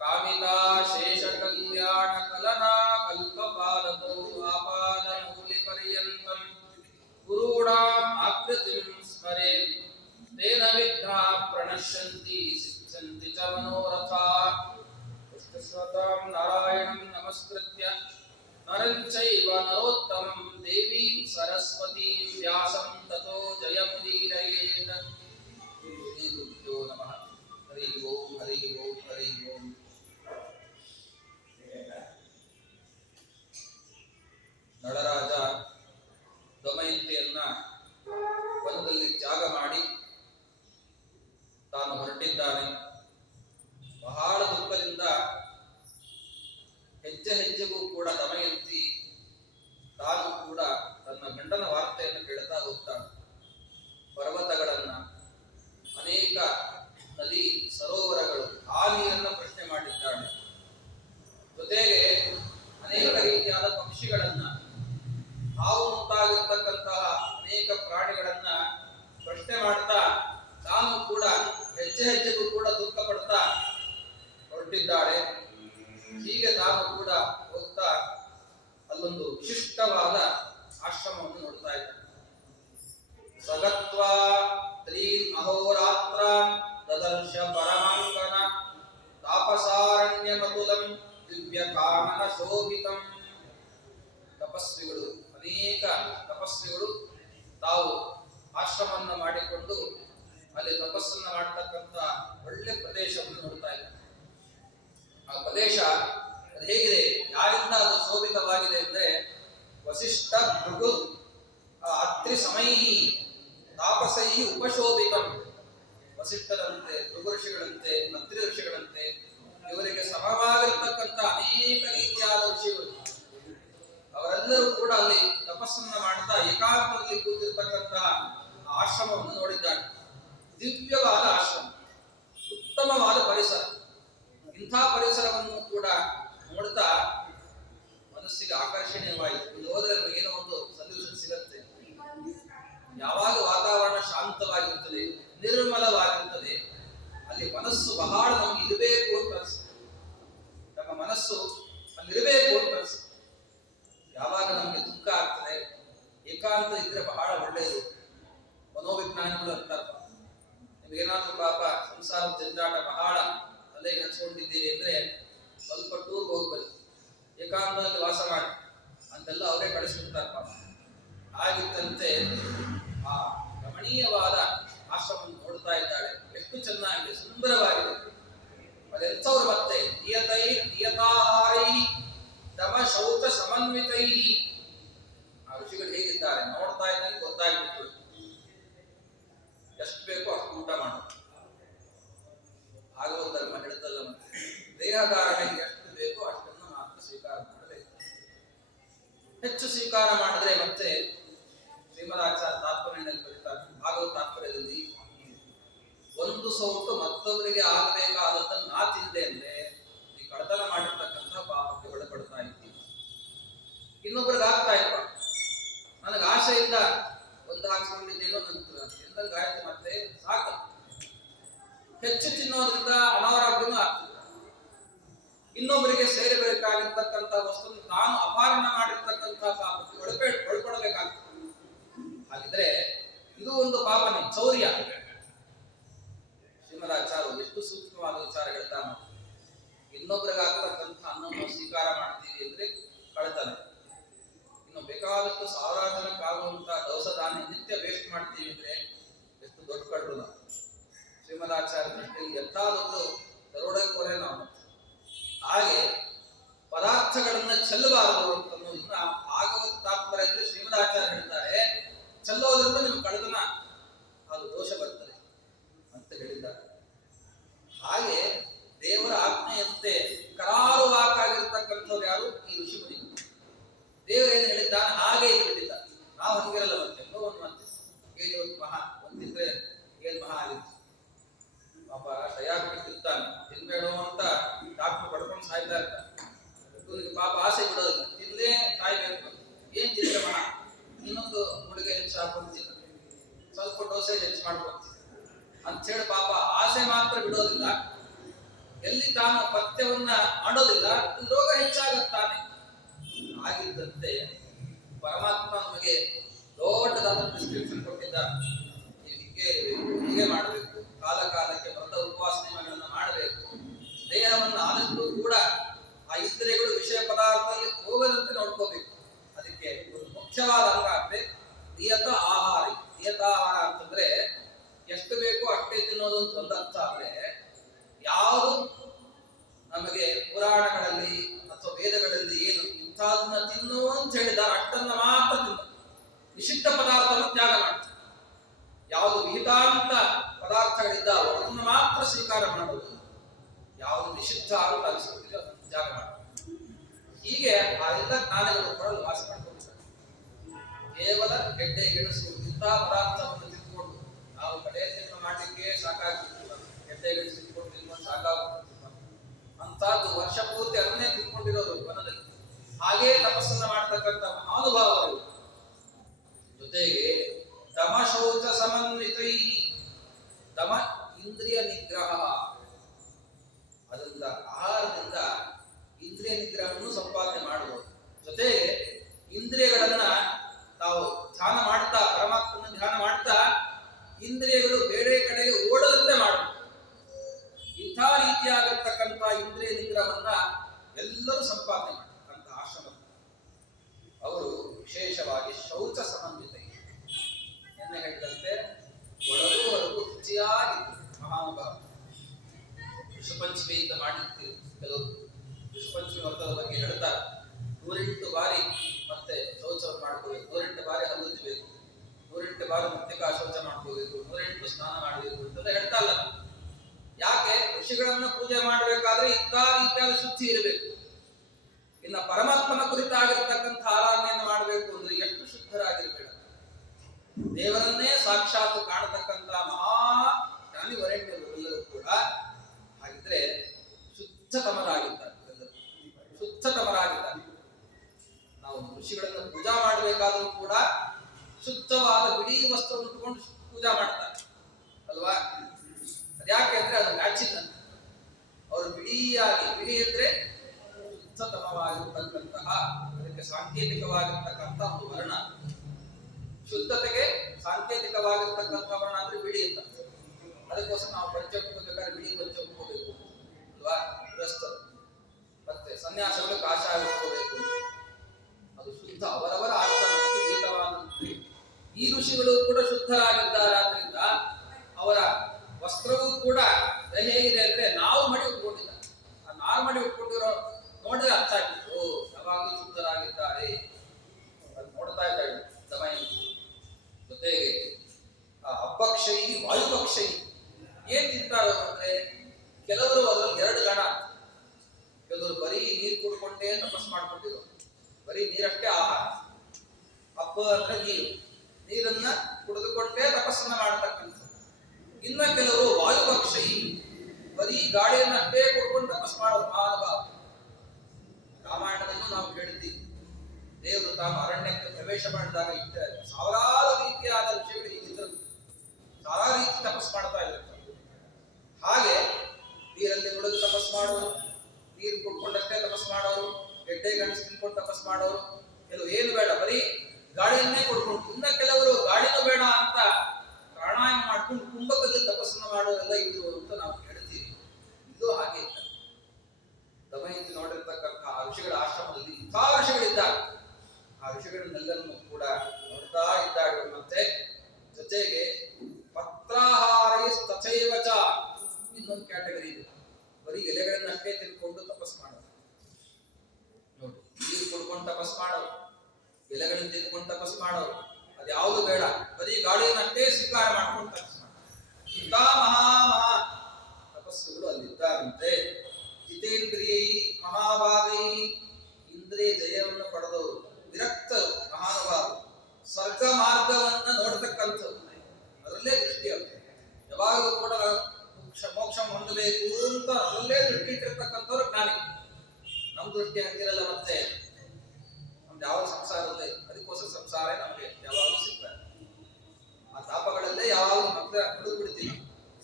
ಕಾಮಿತಾ ಶೇಷ ಕಲ್ಯಾಣ ಕಲನಾ ಕಲ್ಪಪಾಲಕೋ ಆಪಾದ ಮೂಲಿ ಪರ್ಯಂತಂ ಗುರುಣಾಂ ಆಕೃತಿಂ ಸ್ಮರೇತ್ ತೇನ ವಿಘ್ನಾ ಪ್ರಣಶ್ಯಂತಿ ಸಿದ್ಧಂತಿ ಚ ಮನೋರಥಾ. ಸ್ವತಾಂ ನಾರಾಯಣಂ ನಮಸ್ಕೃತ್ಯ ನರಂ ಚೈವ ನರೋತ್ತಮಂ ದೇವೀಂ ಸರಸ್ವತೀಂ ವ್ಯಾಸಂ ತತೋ ಜಯಮುದೀರಯೇತ್. ಶ್ರೀ ಗುರುಭ್ಯೋ ನಮಃ. ಹರಿ ಓಂ ಹರಿ ಓಂ ಹರಿ ಓಂ. ನಳರಾಜ ದಮಯಂತಿಯನ್ನ ವನದಲ್ಲಿ ತ್ಯಾಗ ಮಾಡಿ ತಾನು ಹೊರಟಿದ್ದಾನೆ. ಬಹಳ ದುಃಖದಿಂದ ಹೆಜ್ಜೆ ಹೆಜ್ಜೆಗೂ ಕೂಡ ದಮಯಂತಿ ತಾನು ಕೂಡ ತನ್ನ ಗಂಡನ ವಾರ್ತೆಯನ್ನು ಕೇಳ್ತಾ ಹೋಗ್ತಾನೆ. ಪರ್ವತಗಳನ್ನ, ಅನೇಕ ನದಿ ಸರೋವರಗಳು, ಆ ನೀರನ್ನ ಪ್ರಶ್ನೆ ಮಾಡಿದ್ದಾಳೆ. ಜೊತೆಗೆ ಅನೇಕ ರೀತಿಯಾದ ಪಕ್ಷಿಗಳನ್ನ, ಹಾವು ಮುಂತಾಗಿರ್ತಕ್ಕಂತಹ ಅನೇಕ ಪ್ರಾಣಿಗಳನ್ನ ಪ್ರಶ್ನೆ ಮಾಡ್ತಾ ತಾನು ಕೂಡ ಹೆಜ್ಜೆ ಹೆಜ್ಜೆಗೂ ಕೂಡ ದುಃಖ ಪಡ್ತಾ ಹೊರಟಿದ್ದಾಳೆ. ಹೀಗೆ ತಾನು ಕೂಡ ಹೋಗ್ತಾ ಅಲ್ಲೊಂದು ವಿಶಿಷ್ಟವಾದ ಆಶ್ರಮವನ್ನು ನೋಡ್ತಾ ಇದ್ದಾನೆ. ಸಗತ್ವಾ ತ್ರೀನ್ ಅಹೋರಾತ್ರ ದದರ್ಶ ಪರಮಾಂಗನ ತಾಪಸಾರಣ್ಯ ಮತುಲಂ ದಿವ್ಯ ಕಾಮನ ಶೋಭಿತಂ. ತಪಸ್ವಿಗಳು, ಅನೇಕ ತಪಸ್ವಿಗಳು ತಾವು ಆಶ್ರಮವನ್ನು ಮಾಡಿಕೊಂಡು ಅಲ್ಲಿ ತಪಸ್ಸನ್ನು ಮಾಡತಕ್ಕಂಥ ಒಳ್ಳೆ ಪ್ರದೇಶವನ್ನು ನೋಡ್ತಾ ಇದ್ದಾರೆ. ಆ ಪ್ರದೇಶ ಅದು ಹೇಗಿದೆ, ಯಾರಿಂದ ಅದು ಶೋಭಿತವಾಗಿದೆ ಅಂದ್ರೆ ವಸಿಷ್ಠ ಭೃಗು ಅತ್ರಿ ಸಮೈಹಿ ತಾಪಸೈಹಿ ಉಪಶೋಭಿತಂ. ವಸಿಷ್ಠರಂತೆ, ಭೃಗು ಋಷಿಗಳಂತೆ, ಅತ್ರಿ ಋಷಿಗಳಂತೆ ಇವರಿಗೆ ಸಮವಾಗಿರತಕ್ಕಂಥ ಅನೇಕ ರೀತಿಯಾದ ಋಷಿಗಳು ಅವರೆಲ್ಲರೂ ಕೂಡ ಅಲ್ಲಿ ತಪಸ್ಸನ್ನ ಮಾಡ್ತಾ ಏಕಾಂತದಲ್ಲಿ ಕೂತಿರ್ತಕ್ಕಂತಹ ಆಶ್ರಮವನ್ನು ನೋಡಿದ್ದಾರೆ. ದಿವ್ಯವಾದ ಆಶ್ರಮ, ಉತ್ತಮವಾದ ಪರಿಸರ. ಇಂಥ ಪರಿಸರವನ್ನು ಕೂಡ ನೋಡ್ತಾ ಮನಸ್ಸಿಗೆ ಆಕರ್ಷಣೀಯವಾಯಿತು. ಇಲ್ಲಿ ಹೋದ್ರೆ ನಮಗೇನೋ ಒಂದು ಸೊಲ್ಯೂಷನ್ ಸಿಗುತ್ತೆ. ಯಾವಾಗ ವಾತಾವರಣ ಶಾಂತವಾಗಿರುತ್ತದೆ, ನಿರ್ಮಲವಾಗಿರುತ್ತದೆ, ಅಲ್ಲಿ ಮನಸ್ಸು ಬಹಳ ನಮ್ಗೆ ಇರಬೇಕು ಅಂತ ಅನಿಸುತ್ತೆ. ನಮ್ಮ ಮನಸ್ಸು ಅಲ್ಲಿರಬೇಕು ಅಂತ ಅನಿಸುತ್ತೆ. ಯಾವಾಗ ನಮಗೆ ದುಃಖ ಆಗ್ತದೆ, ಏಕಾಂತ ಇದ್ರೆ ಬಹಳ ಒಳ್ಳೆಯದು. ಮನೋವಿಜ್ಞಾನಿಗಳು ಅಂತಾರೆ, ನಿಮಗೇನಾದ್ರೂ ಪಾಪ ಸಂಸಾರದ ಜಂಜಾಟ ಬಹಳ ತಲೆಗೆ ಹಚ್ಕೊಂಡಿದ್ದೀರಿ ಅಂದ್ರೆ ಸ್ವಲ್ಪ ಟೂರ್ಗೆ ಹೋಗ್ಬನ್ನಿ, ಏಕಾಂತದಲ್ಲಿ ವಾಸ ಮಾಡಿ ಅಂತೆಲ್ಲ ಅವರೇ ಕಳಿಸ್ಬಿಡ್ತಾರೆ ಪಾಪ. ಹಾಗಿದ್ದಂತೆ ಆ ರಮಣೀಯವಾದ ಆಶ್ರಮವನ್ನು ನೋಡ್ತಾ ಇದ್ದಾಳೆ. ಎಷ್ಟು ಚೆನ್ನಾಗಿದೆ, ಸುಂದರವಾಗಿದೆ. ಅದೆಂಥವ್ರು ಮತ್ತೆ ನಿಯತಾಹಾರೈ ದಮ ಶೌಚ ಸಮನ್ವಿತೈ. ಆ ಋಷಿಗಳು ಹೇಗಿದ್ದಾರೆ ನೋಡ್ತಾ ಇದ್ದಂಗೆ ಗೊತ್ತಾಗ್ಬಿಟ್ಟು ಎಷ್ಟು ಬೇಕೋ ಅಷ್ಟು ಊಟ ಮಾಡೋದು. ಆಗೋ ಧರ್ಮ ಹೇಳ್ತಲ್ಲ, ದೇಹಧಾರಣೆಗೆ ಎಷ್ಟು ಬೇಕೋ ಅಷ್ಟನ್ನು ಮಾತ್ರ ಸ್ವೀಕಾರ ಮಾಡಬೇಕು. ಹೆಚ್ಚು ಸ್ವೀಕಾರ ಮಾಡಿದ್ರೆ ಮತ್ತೆ ಶ್ರೀಮದಾಚಾರ್ಯ ತಾತ್ಪರ್ಯದಲ್ಲಿ ಬರೀತಾರೆ, ಭಾಗವತ ತಾತ್ಪರ್ಯದಲ್ಲಿ ಒಂದು ಸೌಟು ಮತ್ತೊಬ್ಬರಿಗೆ ಆಗಬೇಕಾದದ್ದನ್ನು ನಾ ತಿಂದೆ ಅಂದ್ರೆ ಈ ಕಳತನ ಮಾಡಿರ್ತಕ್ಕಂಥ ಪಾಪಕ್ಕೆ ಒಳಪಡ್ತಾ ಇದ್ದೀವಿ. ಇನ್ನೊಬ್ಬರಿಗೆ ಆಗ್ತಾ ಇಲ್ವ, ನನಗೆ ಆಶೆಯಿಂದ ಒಂದು ಹಾಕಿಸ್ಕೊಂಡಿದ್ದೇನೋ ನಂತರ ಎಂದಂಗೆ ಆಯ್ತು, ಮತ್ತೆ ಸಾಕು. ಹೆಚ್ಚು ತಿನ್ನೋದ್ರಿಂದ ಅನಾರೋಗ್ಯನೂ ಆಗ್ತದೆ. ಇನ್ನೊಬ್ಬರಿಗೆ ಸೇರಬೇಕಾಗಿರ್ತಕ್ಕಂಥ ವಸ್ತುವನ್ನು ತಾನು ಅಪಾರಣ ಮಾಡಿರ್ತಕ್ಕಂಥ ಪಾಪಕ್ಕೆ ಒಳಪಡಬೇಕಾಗ್ತದೆ. ಹಾಗಿದ್ರೆ ಇದು ಒಂದು ಪಾಪನೇ, ಚೌರ್ಯ. ಶ್ರೀಮದಾಚಾರ್ಯರು ಎಷ್ಟು ಸೂಕ್ಷ್ಮವಾದ ವಿಚಾರ ಹೇಳ್ತಾನೆ. ಇನ್ನೊಬ್ಬರಿಗೆ ಆಗ್ತಕ್ಕಂಥ ಅನ್ನವನ್ನು ಸ್ವೀಕಾರ ಮಾಡ್ತೀವಿ ಅಂದ್ರೆ ಕಳ್ತನ. ಇನ್ನು ಬೇಕಾದಷ್ಟು ಸಾವಿರಾರು ಜನಕ್ಕಾಗುವಂತ ದವಸ ಧಾನ್ಯ ನಿತ್ಯ ವೇಸ್ಟ್ ಮಾಡ್ತೀವಿ ಅಂದ್ರೆ ಎಷ್ಟು ದೊಡ್ಡ ಕಳ್ತನ. ಶ್ರೀಮದಾಚಾರ್ಯ ದೃಷ್ಟಿಯಲ್ಲಿ ಎಂಥ ದೊಡ್ಡ ದರೋಡೆಕೋರೆ ನಾವು. ಹಾಗೆ ಪದಾರ್ಥಗಳನ್ನ ಚೆಲ್ಲಬಾರದು ಅಂತ ಭಾಗವತ ತಾತ್ಪರ್ಯದಲ್ಲಿ ಶ್ರೀಮದಾಚಾರ್ಯ ಹೇಳ್ತಾರೆ, ಚೆಲ್ಲೋದ್ರಿಂದ ನಿಮ್ಗೆ ಕಳ್ತನ ಅದು ದೋಷ ಬರ್ತದೆ ಅಂತ ಹೇಳಿದ್ದಾರೆ. ಹಾಗೆ ದೇವರ ಆಜ್ಞೆಯಂತೆ ಕರಾರುವಾಕಾಗಿರ್ತಕ್ಕಂಥವ್ರು ಯಾರು? ಈ ಋಷಿಮುನಿ. ದೇವರು ಏನು ಹೇಳಿದ್ದಾನೆ ಹಾಗೆ ಇದು ಹೇಳಿದ್ದಾರೆ. ನಾವು ಹಂಗಿರಲ್ಲ. ಮತ್ತೆ ಒಂದು ಮತ್ತೆ ಹೇಳಿ ಒಂದು ಮಹಾ ಒಂದಿದ್ರೆ ಏನ್ ಮಹಾ ಆಗಿತ್ತು ಪಾಪ, ದಯಾಬಿಟ್ಟಿರ್ತಾನೆ, ತಿನ್ಬೇಡ ಅಂತ ಡಾಕ್ಟರ್ ಪಡ್ಕೊಂಡು ಸಾಯ್ತಾ ಇರ್ತಾನೆ. ಇವರಿಗೆ ಪಾಪ ಆಸೆ ಬಿಡೋದಿಲ್ಲ, ತಿಂದೇ ಸಾಯ್ಬೇಕು. ಏನ್ ತಿಂದ್ರೆ ಮಹಾ, ಇನ್ನೊಂದು ಹುಡುಗ ಹೆಚ್ಚು ಹಾಕೊಂತಿಲ್ಲ, ಸ್ವಲ್ಪ ಡೋಸೇಜ್ ಹೆಚ್ಚು ಮಾಡ್ಕೊತೀವಿ ಅಂತ ಹೇಳಿ ಪಾಪ ಆಸೆ ಮಾತ್ರ ಬಿಡೋದಿಲ್ಲ. ಎಲ್ಲಿ ತಾನು ಪಥ್ಯವನ್ನ ಮಾಡೋದಿಲ್ಲ ರೋಗ ಹೆಚ್ಚಾಗುತ್ತಾನೆ. ಆಗಿದ್ದಂತೆ ಪರಮಾತ್ಮ ನಮಗೆ ದೊಡ್ಡದಾದ ಪ್ರಿಸ್ಕ್ರಿಪ್ಷನ್ ಕೊಟ್ಟಿದ್ದಾರೆ. ಹೀಗೆ ಇರಬೇಕು, ಹೀಗೆ ಮಾಡಬೇಕು, ಕಾಲ ಕಾಲಕ್ಕೆ ವ್ರತ ಉಪವಾಸ ನಿಯಮಗಳನ್ನು ಮಾಡಬೇಕು, ದೇಹವನ್ನು ಆದಷ್ಟು ಕೂಡ ಆ ಇಂದ್ರಿಯಗಳು ವಿಷಯ ಪದಾರ್ಥದಲ್ಲಿ ಹೋಗದಂತೆ ನೋಡ್ಕೋಬೇಕು. ಅದಕ್ಕೆ ಒಂದು ಮುಖ್ಯವಾದ ಅಂಗ ಅಂದ್ರೆ ನಿಯತ ಆಹಾರ. ನಿಯತಾಹಾರ ಅಂತಂದ್ರೆ ಎಷ್ಟು ಬೇಕೋ ಅಷ್ಟೇ ತಿನ್ನೋದು ಅಂತ ಒಂದು ಅರ್ಥ. ಅಂದ್ರೆ ಯಾವುದು ನಮಗೆ ಪುರಾಣಗಳಲ್ಲಿ ಅಥವಾ ವೇದಗಳಲ್ಲಿ ಏನು ಇಂಥದನ್ನ ತಿನ್ನು ಅಂತ ಹೇಳಿದಾರೆ ಅಷ್ಟನ್ನ ಮಾತ್ರ ತಿನ್ನು, ನಿಷಿದ್ಧ ಪದಾರ್ಥವನ್ನು ತ್ಯಾಗ ಮಾಡಿ. ಯಾವುದು ವಿಹಿತಾಂತ ಪದಾರ್ಥಗಳಿದ್ದಾವೋ ಅದನ್ನು ಮಾತ್ರ ಸ್ವೀಕಾರ ಮಾಡುವುದು, ಯಾವುದು ನಿಷಿದ್ಧ ಅಂತ ಅನಿಸುತ್ತಿದೆ ಅದನ್ನು ತ್ಯಾಗ ಮಾಡುವುದು. ಹೀಗೆ ಆ ಎಲ್ಲ ಜ್ಞಾನಗಳು ಕೊಡಲು ವಾಸ ಮಾಡಿಕೊಂಡಿದ್ದಾರೆ. ಕೇವಲ ಗೆಡ್ಡೆ ಗೆಣಸು ಇಂತಹ ಪದಾರ್ಥವನ್ನು ತಿಂದುಕೊಂಡು ನಾವು ಕಡೆ ತಿನ್ನು ಮಾಡಲಿಕ್ಕೆ ಸಾಕಾಗ್ತಿತ್ತು. ಗೆಡ್ಡೆ ಗೆಣಸು ತಿಂದುಕೊಂಡು ತಿನ್ಕೊಂಡು ಸಾಕಾಗ್ತಿತ್ತು. ಅಂತದ್ದು ವರ್ಷ ಪೂರ್ತಿ ಅದನ್ನೇ ತಿಳ್ಕೊಂಡಿರೋರು ವನದಲ್ಲಿ. ಹಾಗೇ ತಪಸ್ಸನ್ನ ಮಾಡ್ತಕ್ಕಂಥ ಮಹಾನುಭಾವರು. ಜೊತೆಗೆ ದಮ ಶೌಚ ಸಮನ್ವಿತೈ, ದಮ ಇಂದ್ರಿಯ ನಿಗ್ರಹ, ಅದರಿಂದ ಆಹಾರದಿಂದ ಇಂದ್ರಿಯ ನಿಗ್ರಹವನ್ನು ಸಂಪಾದನೆ ಮಾಡುವುದು. ಜೊತೆಗೆ ಇಂದ್ರಿಯಗಳನ್ನ ನಾವು ಧ್ಯಾನ ಮಾಡ್ತಾ, ಪರಮಾತ್ಮನ ಧ್ಯಾನ ಮಾಡ್ತಾ ಇಂದ್ರಿಯಗಳು ಬೇರೆ ಕಡೆಗೆ ಓಡದಂತೆ ಮಾಡುವುದು. ಇಂಥ ರೀತಿಯಾಗಿರ್ತಕ್ಕಂಥ ಇಂದ್ರಿಯ ನಿಗ್ರಹವನ್ನ ಎಲ್ಲರೂ ಸಂಪಾದನೆ ಮಾಡತಕ್ಕಂಥ ಆಶ್ರಮ ಅವರು ವಿಶೇಷವಾಗಿ ಶೌಚ ಸಮನ್ವಿತ. ಎನ್ನೆ ಹೇಳಿದಂತೆ ಒಳಗೂ ಹೊರಗೂ ಶುಚಿಯಾಗಿತ್ತು ಮಹಾನುಭಾವ. ಋಷಪಂಚಮಿ ಅಂತ ಮಾಡಿರ್ತೀವಿ ಕೆಲವರು. ಋಷಪಂಚಮಿ ವ್ರತದ ಬಗ್ಗೆ ಹೇಳ್ತಾರೆ. 108 ಬಾರಿ ಮತ್ತೆ ಶೌಚವನ್ನು ಮಾಡ್ಕೋಬೇಕು, 108 ಬಾರಿ ಹಲ್ಲುಜ್ಜಬೇಕು, 108 ಬಾರಿ ಮೃತ್ತಿಕಾ ಶೌಚ ಮಾಡ್ಕೋಬೇಕು, 108 ಸ್ನಾನ ಮಾಡಬೇಕು ಅಂತೆಲ್ಲ ಹೇಳ್ತಾರಲ್ಲ. ಯಾಕೆ? ಋಷಿಗಳನ್ನ ಪೂಜೆ ಮಾಡಬೇಕಾದ್ರೆ ಇಂಥ ರೀತಿಯಾದ ಶುದ್ಧಿ ಇರಬೇಕು. ಇನ್ನು ಪರಮಾತ್ಮನ ಕುರಿತಾಗಿರ್ತಕ್ಕಂಥ ಆರಾಧನೆಯನ್ನು ಮಾಡಬೇಕು ಅಂದ್ರೆ ಎಷ್ಟು ಶುದ್ಧರಾಗಿರ್ಬೇಕು. ದೇವರನ್ನೇ ಸಾಕ್ಷಾತ್ ಕಾಣತಕ್ಕಂಥ ಮಹಾ ಜ್ಞಾನಿ ವರೆಣ್ಯರೆಲ್ಲರೂ ಕೂಡ ಹಾಗಿದ್ರೆ ಶುದ್ಧತಮರಾಗಿದ್ದಾರೆ. ಶುದ್ಧತಮರಾಗಿದ್ದಾರೆ. ನಾವು ಋಷಿಗಳನ್ನು ಪೂಜಾ ಮಾಡಬೇಕಾದ್ರೂ ಕೂಡ ಶುದ್ಧವಾದ ಬಿಳಿ ವಸ್ತ್ರವನ್ನು ತಗೊಂಡು ಪೂಜಾ ಮಾಡ್ತಾರೆ ಅಲ್ವಾ? ಅದ್ಯಾಕೆ ಅಂದ್ರೆ ಅದು ಮ್ಯಾಚಿಂಗ್ ಅಂತ. ಅವರು ಬಿಳಿಯಾಗಿ, ಬಿಳಿ ಅಂದ್ರೆ ಶುದ್ಧತಮವಾಗಿರ್ತಕ್ಕಂತಹ, ಅದಕ್ಕೆ ಸಾಂಕೇತಿಕವಾಗಿರ್ತಕ್ಕಂಥ ಒಂದು ವರ್ಣ. ಶುದ್ಧತೆಗೆ ಸಾಂಕೇತಿಕವಾಗಿರ್ತಕ್ಕಂಥ ವರ್ಣ ಅಂದ್ರೆ ಬಿಳಿ ಅಂತ. ಅದಕ್ಕೋಸ್ಕರ ನಾವು ಪಂಚ ಉಟ್ಕೋಬೇಕಾದ್ರೆ ಬಿಳಿ ಪಂಚ ಉಟ್ಕೋಬೇಕು ಅಲ್ವಾ? ಗೃಹಸ್ಥರು ಮತ್ತೆ ಸನ್ಯಾಸಗಳು ಕಾಷಾಯ ಉಟ್ಕೋಬೇಕು. ಅದು ಶುದ್ಧ, ಅವರವರ ಆಶ್ರಮಕ್ಕೆ ಗೀತವಾದಂತೆ. ಈ ಋಷಿಗಳು ಕೂಡ ಶುದ್ಧರಾಗಿದ್ದಾರಾದ್ರಿಂದ ಅವರ ವಸ್ತ್ರವೂ ಕೂಡ ಹೇಗಿದೆ ಅಂದ್ರೆ ನಾವು ಮಡಿ ಉಟ್ಕೊಂಡಿಲ್ಲ. ಆ ನಾರು ಮಡಿ ಉಟ್ಕೊಂಡಿರೋ ನೋಡಿದ್ರೆ ಅರ್ಥ ಆಗಿತ್ತು, ಯಾವಾಗಲೂ ಶುದ್ಧರಾಗಿದ್ದಾರೆ. ಅದು ನೋಡ್ತಾ ಇದ್ದಾಳೆ ದಮಯಂತಿ. ಜೊತೆಗೆ ಅಪಕ್ಷೈ ವಾಯುಪಕ್ಷೈ ಏನ್ ತಿಂತಾರೋ ಅಂದ್ರೆ ಕೆಲವರು ಅದರಲ್ಲಿ 2 ಗಣ. ಕೆಲವರು ಬರೀ ನೀರು ಕುಡ್ಕೊಂಡೇ ತಪಸ್ ಮಾಡ್ಕೊಂಡಿರೋ, ಬರೀ ನೀರಷ್ಟೇ ಆಹಾರ. ಅಪ್ಪ ಅಂದ್ರೆ ನೀರು, ನೀರನ್ನ ಕುಡಿದುಕೊಂಡೇ ತಪಸ್ಸನ್ನ ಮಾಡತಕ್ಕಂಥ. ಇನ್ನ ಕೆಲವರು ವಾಯುಪಕ್ಷೈ, ಬರೀ ಗಾಳಿಯನ್ನಷ್ಟೇ ಕುಡ್ಕೊಂಡು ತಪಸ್ ಮಾಡೋದು ಮಹಾನುಭಾವ. ರಾಮಾಯಣದಲ್ಲೂ ನಾವು ಕೇಳ್ತೀವಿ, ದೇವರು ತಾನು ಅರಣ್ಯಕ್ಕೆ ಪ್ರವೇಶ ಮಾಡಿದಾಗ ಇದ್ದ ಸಾವಿರಾರು ರೀತಿಯಾದ ಋಷಿಗಳು ಹೀಗಿದ್ದರು, ಸಾವಿರಾರು ರೀತಿ ತಪಸ್ ಮಾಡ್ತಾ ಇದ್ದಾರೆ. ಹಾಗೆ ನೀರಲ್ಲಿ ಮುಳುಗು ತಪಸ್ ಮಾಡೋರು, ನೀರು ಕುಡ್ಕೊಂಡಷ್ಟೇ ತಪಸ್ ಮಾಡೋರು, ಗೆಡ್ಡೆ ಗಣಸು ತಿನ್ಕೊಂಡು ತಪಸ್ ಮಾಡೋರು, ಕೆಲವು ಏನು ಬೇಡ ಬರೀ ಗಾಳಿಯನ್ನೇ ಕೊಡ್ಕೊಂಡು, ಇನ್ನ ಕೆಲವರು ಗಾಳಿನೂ ಬೇಡ ಅಂತ ಪ್ರಾಣಾಯಾಮ ಮಾಡ್ಕೊಂಡು ಕುಂಭಕದಲ್ಲಿ ತಪಸ್ಸನ್ನು ಮಾಡೋರೆಲ್ಲ ಇದ್ರು ಅಂತ ನಾವು ಹೇಳ್ತೀವಿ. ಇದು ಹಾಗೆ ಇದ್ದಾರೆ. ದಮಯಂತಿ ನೋಡಿರ್ತಕ್ಕಂಥ ಆ ಋಷಿಗಳ ಆಶ್ರಮದಲ್ಲಿ ಇಂಥ ಋಷಿಗಳಿದ್ದಾರೆ. ಆ ಋಷಿಗಳನ್ನೆಲ್ಲರನ್ನು ಕೂಡ ನೋಡ್ತಾ ಇದ್ದಾಳೆ. ಮತ್ತೆ ಜೊತೆಗೆ ಪತ್ರಾಹಾರೈಸ್ತಥೈವಚ ಇನ್ನೊಂದು ಕ್ಯಾಟಗರಿ ಇದೆ. ಬರೀ ಎಲೆಗಳನ್ನಷ್ಟೇ ತಿನ್ಕೊಂಡು ತಪಸ್ ಮಾಡೋದು. ನೋಡಿ, ನೀರು ಕುಡ್ಕೊಂಡು ತಪಸ್ ಮಾಡೋರು, ಎಲೆಗಳನ್ನು ತಿನ್ಕೊಂಡು ತಪಸ್ ಮಾಡೋರು, ಅದ್ಯಾವುದು ಬೇಡ, ಬರೀ ಗಾಳಿಯನ್ನಷ್ಟೇ ಸ್ವೀಕಾರ ಮಾಡ್ಕೊಂಡು ತಪಸ್ ಮಾಡೋರು. ಇಂಥ ಮಹಾ ತಪಸ್ಸುಗಳು ಅಲ್ಲಿದ್ದಾರಂತೆ. ಜಿತೇಂದ್ರಿಯೈ ಮಹಾಭಾಗೈ, ಇಂದ್ರಿಯ ಜಯವನ್ನು ಪಡೆದವರು, ವಿರಕ್ತರು, ಮಹಾನುಭಾವರು, ಸ್ವರ್ಗ ಮಾರ್ಗವನ್ನ ನೋಡ್ತಕ್ಕಂಥವ್ರು, ಅದರಲ್ಲೇ ದೃಷ್ಟಿ ಅವರು. ಯಾವಾಗಲೂ ಕೂಡ ಮೋಕ್ಷ ಹೊಂದಬೇಕು ಅಂತ ಅದರಲ್ಲೇ ದೃಷ್ಟಿ ಇಟ್ಟಿರ್ತಕ್ಕಂಥವ್ರು ಜ್ಞಾನಿ. ನಮ್ಮ ದೃಷ್ಟಿ ಹಂಗಿರಲ್ಲ. ಮತ್ತೆ ನಮ್ದು ಯಾವ ಸಂಸಾರಲ್ಲೇ, ಅದಕ್ಕೋಸ್ಕರ ಸಂಸಾರ ನಮಗೆ ಯಾವಾಗಲೂ ಸಿಗ್ತಾರೆ. ಆ ತಾಪಗಳಲ್ಲೇ ಯಾವಾಗಲೂ ಮತ್ತೆ ಮುಳುಗಿ ಬಿಡ್ತೀವಿ,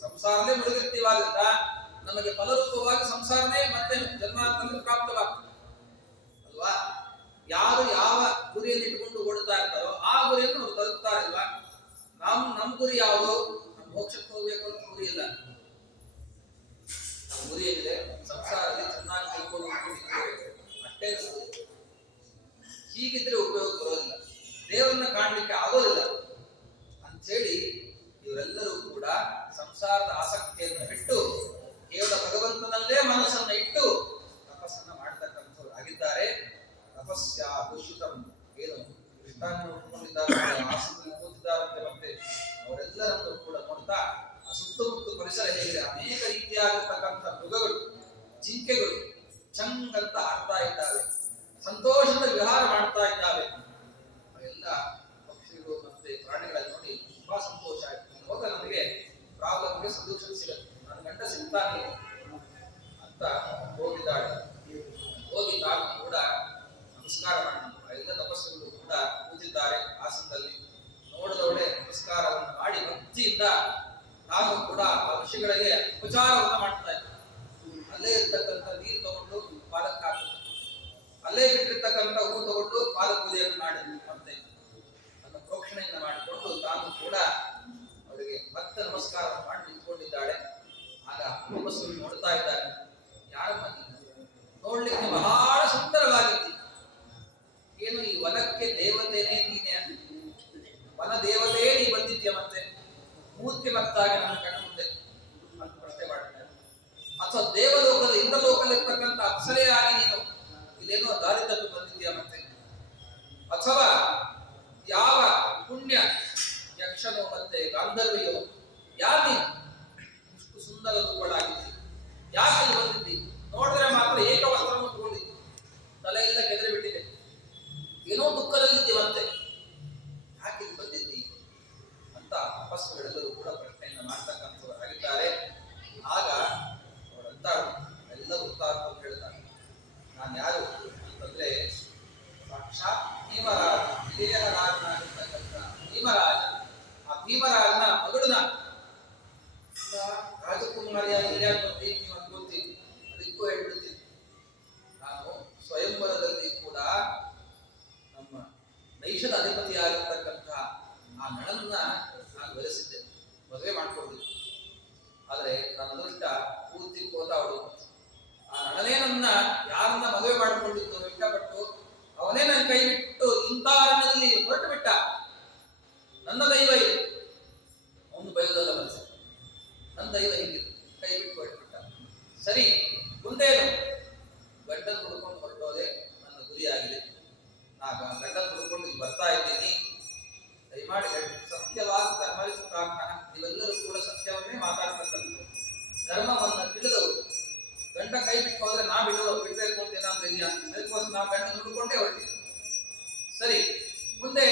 ಸಂಸಾರಲ್ಲೇ ಮುಳುಗಿರ್ತೀವಾದ್ರಿಂದ ನಮಗೆ ಫಲರೂಪವಾಗಿ ಸಂಸಾರನೇ ಮತ್ತೆ ಜನ್ಮಾಂತರದಲ್ಲಿ ಪ್ರಾಪ್ತವಾಗ್ತದೆ ಅಲ್ವಾ. ಯಾರು ಯಾವ ಗುರಿಯನ್ನು ಇಟ್ಕೊಂಡು ಓಡ್ತಾ ಇರ್ತಾರೋ ಆ ಗುರಿಯನ್ನು ಅವ್ರು ತಲುಪ್ತಾರಿಲ್ವಾ. ನಮ್ಮ ಗುರಿ ಯಾವುದು? ನಮ್ಮ ಮೋಕ್ಷಕ್ಕೆ ಹೋಗ್ಬೇಕು ಅಂತ ಗುರಿ ಇಲ್ಲ. ನಮ್ಮ ಗುರಿ ಏನಿದೆ, ಸಂಸಾರದಲ್ಲಿ ಚೆನ್ನಾಗಿ ತಿಳ್ಕೊಂಡು ಅಷ್ಟೇ. ಹೀಗಿದ್ರೆ ಉಪಯೋಗ ಬರೋದಿಲ್ಲ, ದೇವರನ್ನ ಕಾಣಲಿಕ್ಕೆ ಆಗೋದಿಲ್ಲ ಅಂಥೇಳಿ ಇವರೆಲ್ಲರೂ ಕೂಡ ಸಂಸಾರದ ಆಸಕ್ತಿಯನ್ನು ಬಿಟ್ಟು ಕೇವಲ ಭಗವಂತನಲ್ಲೇ ಮನಸ್ಸನ್ನು ಇಟ್ಟು ತಪಸ್ಸನ್ನ ಮಾಡ್ತಕ್ಕಂಥವ್ರು ಆಗಿದ್ದಾರೆ. ತಪಸ್ಯ ದುಷ್ಯುತಂ, ಏನು ಕೃಷ್ಣನ್ನು ಉಟ್ಕೊಂಡಿದ್ದಾರೆ, ಆಸಕ್ತಿ ಕೂತಿದ್ದಾರಂತೆ. ಮತ್ತೆ ಅವರೆಲ್ಲರನ್ನು ಕೂಡ ನೋಡ್ತಾ ಆ ಸುತ್ತಮುತ್ತ ಪರಿಸರ ಹೇಗಿದೆ, ಅನೇಕ ರೀತಿಯಾಗಿರ್ತಕ್ಕಂಥ ಮೃಗಗಳು, ಜಿಂಕೆಗಳು ಚಂಗಂತ ಆಡ್ತಾ ಇದ್ದಾವೆ, ಸಂತೋಷದ ವಿಹಾರ ಮಾಡ್ತಾ ಇದ್ದಾವೆ. ಎಲ್ಲ ಪಕ್ಷಿಗಳು ಮತ್ತೆ ಪ್ರಾಣಿಗಳನ್ನು ನೋಡಿ ತುಂಬಾ ಸಂತೋಷ ಆಯ್ತು. ಹೋಗ ನನಗೆ ಪ್ರಾಬ್ಲಮ್ಗೆ ಸೊಲ್ಯೂಷನ್ ಸಿಗುತ್ತೆ, ನನ್ನ ಗಂಡ ಸಿಗ್ತಾನೆ ಅಂತ ಹೋಗಿದ್ದಾಳೆ. ಹೋಗಿ ತಾನು ಕೂಡ ನಮಸ್ಕಾರ ಮಾಡಿ, ಎಲ್ಲ ತಪಸ್ಸುಗಳು ಕೂಡ ಕೂತಿದ್ದಾರೆ ಆಸನದಲ್ಲಿ. ನೋಡಿದವಳೆ ನಮಸ್ಕಾರವನ್ನು ಮಾಡಿ ಭಕ್ತಿಯಿಂದ ತಾನು ಕೂಡ ಆ ಋಷಿಗಳಿಗೆ ಉಪಚಾರವನ್ನು ಮಾಡ್ತಾ ಇದ್ದ. ಅಲ್ಲೇ ಇರ್ತಕ್ಕಂಥ ನೀರು ತಗೊಂಡು ಪಾದಕ್ಕೆ ಹಾಕಿದ್ರು, ಅಲ್ಲೇ ಬಿಟ್ಟಿರ್ತಕ್ಕಂಥ ಹೂ ತಗೊಂಡು ಪಾದ ಪೂಜೆಯನ್ನು ಮಾಡಿದ್ರು. ಮತ್ತೆ ಅದನ್ನು ಪ್ರೋಕ್ಷಣೆಯನ್ನು ಮಾಡಿಕೊಂಡು ತಾನು ಕೂಡ ಅವರಿಗೆ ಮತ್ತೆ ನಮಸ್ಕಾರ ಮಾಡಿ ನಿಂತ್ಕೊಂಡಿದ್ದಾಳೆ. ಆಗ ತಪಸ್ಸು ನೋಡ್ತಾ ಇದ್ದಾರೆ, ಯಾರು ನೋಡ್ಲಿಕ್ಕೆ ಬಹಳ ಸುಂದರವಾಗಿತ್ತು. ಏನು ಈ ವನಕ್ಕೆ ದೇವತೆನೇ ನೀನೆ, ವನ ದೇವತೆಯೇ ನೀ ಬಂದಿದ್ಯ, ಮತ್ತೆ ಮೂರ್ತಿ ಮತ್ತಾಗಿ ನನ್ನ ಕಣ್ಣು ಮುಂದೆ ಅಂತ ಪ್ರಶ್ನೆ ಮಾಡ್ತಾರೆ. ಅಥವಾ ದೇವಲೋಕದ ಇಂದ್ರಲೋಕದಲ್ಲಿರ್ತಕ್ಕಂಥ ಅಪ್ಸರೆಯಾಗಿ ನೀನು ಇಲ್ಲೇನೋ ದಾರಿ ತಪ್ಪಿ ಬಂದಿದ್ಯಾ, ಮತ್ತೆ ಅಥವಾ ಯಾವ ಪುಣ್ಯ ಯಕ್ಷನೋ ಮತ್ತೆ ಗಾಂಧರ್ವಿಯೋ, ಯಾರು ನೀನು ಇಷ್ಟು ಸುಂದರ ರೂಪಗಳಾಗಿದ್ದಿ, ಯಾಕೆ ಬಂದಿದ್ದಿ? ನೋಡಿದ್ರೆ ಮಾತ್ರ ಏಕವಸ್ತ್ರ ಮುಟ್ಕೊಂಡಿದ್ದಿ, ತಲೆಯೆಲ್ಲ ಕೆದರಿ ಬಿಟ್ಟಿದೆ, ಏನೋ ದುಃಖದಲ್ಲಿದ್ದಿ, ಮತ್ತೆ ಯಾಕೆ ಬಂದಿದ್ದಿ ಅಂತ ತಪಸ್ಸುಗಳೆಲ್ಲರೂ ಕೂಡ ಪ್ರಶ್ನೆಯನ್ನು ಮಾಡ್ತಕ್ಕಂಥವರಾಗಿದ್ದಾರೆ. ಆಗ ಅವರಂತ ಎಲ್ಲ ವೃತ್ತಾರ್ಥ ಹೇಳ್ತಾರೆ. ನಾನು ಯಾರು ಅಂತಂದ್ರೆ ಸಾಕ್ಷಾತ್ ಭೀಮರಾಜ, ವಿಜಯನ ರಾಜನಾಗಿರ್ತಕ್ಕಂಥ ಭೀಮರಾಜ. ಆ ಭೀಮರಾಜನ ಮಗಳನ್ನ ರಾಜಕುಮಾರಿಯ ಬಂದಿ ನೀವು ಅನ್ಕೋತೀನಿ, ಅದಕ್ಕೂ ಹೇಳ್ಬಿಡ್ತೀನಿ. ನಾನು ಸ್ವಯಂವರದಲ್ಲಿ ಕೂಡ ನಮ್ಮ ನೈಷದ ಅಧಿಪತಿಯಾಗಿರ್ತಕ್ಕಂಥ ಆ ನಳನ್ನ ನಾನು ಬೆಳೆಸಿದ್ದೆ, ಮದುವೆ ಮಾಡ್ಕೊಂಡಿದ್ದೆ. ಆದರೆ ನನ್ನ ಅದೃಷ್ಟ ಪೂರ್ತಿ ಕೋತಾವಳು. ಆ ನಳನೇ ನನ್ನ ಯಾರನ್ನ ಮದುವೆ ಮಾಡಿಕೊಂಡಿದ್ದು ಇಷ್ಟಪಟ್ಟು ಅವನೇ ನನ್ನ ಕೈ ಬಿಟ್ಟು ಇಂಥ ಅರಣ್ಯದಲ್ಲಿ ಹೊರಟು ಬಿಟ್ಟ. ನನ್ನ ದೈವ ಇದು, ಅವನು ಬಯೋದಲ್ಲ ಮನಸ್ಸು, ನನ್ನ ದೈವ ಹಿಂಗಿತ್ತು, ಕೈ ಬಿಟ್ಟು ಹೊರಟು ಬಿಟ್ಟ. ಸರಿ, ಮುಂದೇನು? ಗಂಡನ ಹುಡ್ಕೊಂಡು ಹೊರಟೋದೆ ನನ್ನ ಗುರಿಯಾಗಿದೆ. ಆಗ ಗಂಡನ ಹುಡ್ಕೊಂಡು ಇಲ್ಲಿ ಬರ್ತಾ ಇದ್ದೀನಿ, ದಯಮಾಡಿ ಸತ್ಯವಾದ ಧರ್ಮಯುಕ್ತಾಜ್ಞ. ನೀವೆಲ್ಲರೂ ಕೂಡ ಸತ್ಯವನ್ನೇ ಮಾತಾಡ್ತಕ್ಕಂಥದ್ದು, ಧರ್ಮವನ್ನ ತಿಳಿದವರು. ಗಂಡ ಕೈ ಬಿಟ್ಟು ಹೋದ್ರೆ ನಾ ಬಿಡಬೇಕು ಅಂತ ಏನಾದ್ರೂ ಇದೆಯಾ? ಅದಕ್ಕೋಸ್ಕರ ನಾವು ಗಂಡ ನುಡ್ಕೊಂಡೇ ಹೊರಟಿದ್ವಿ. ಸರಿ, ಮುಂದೆ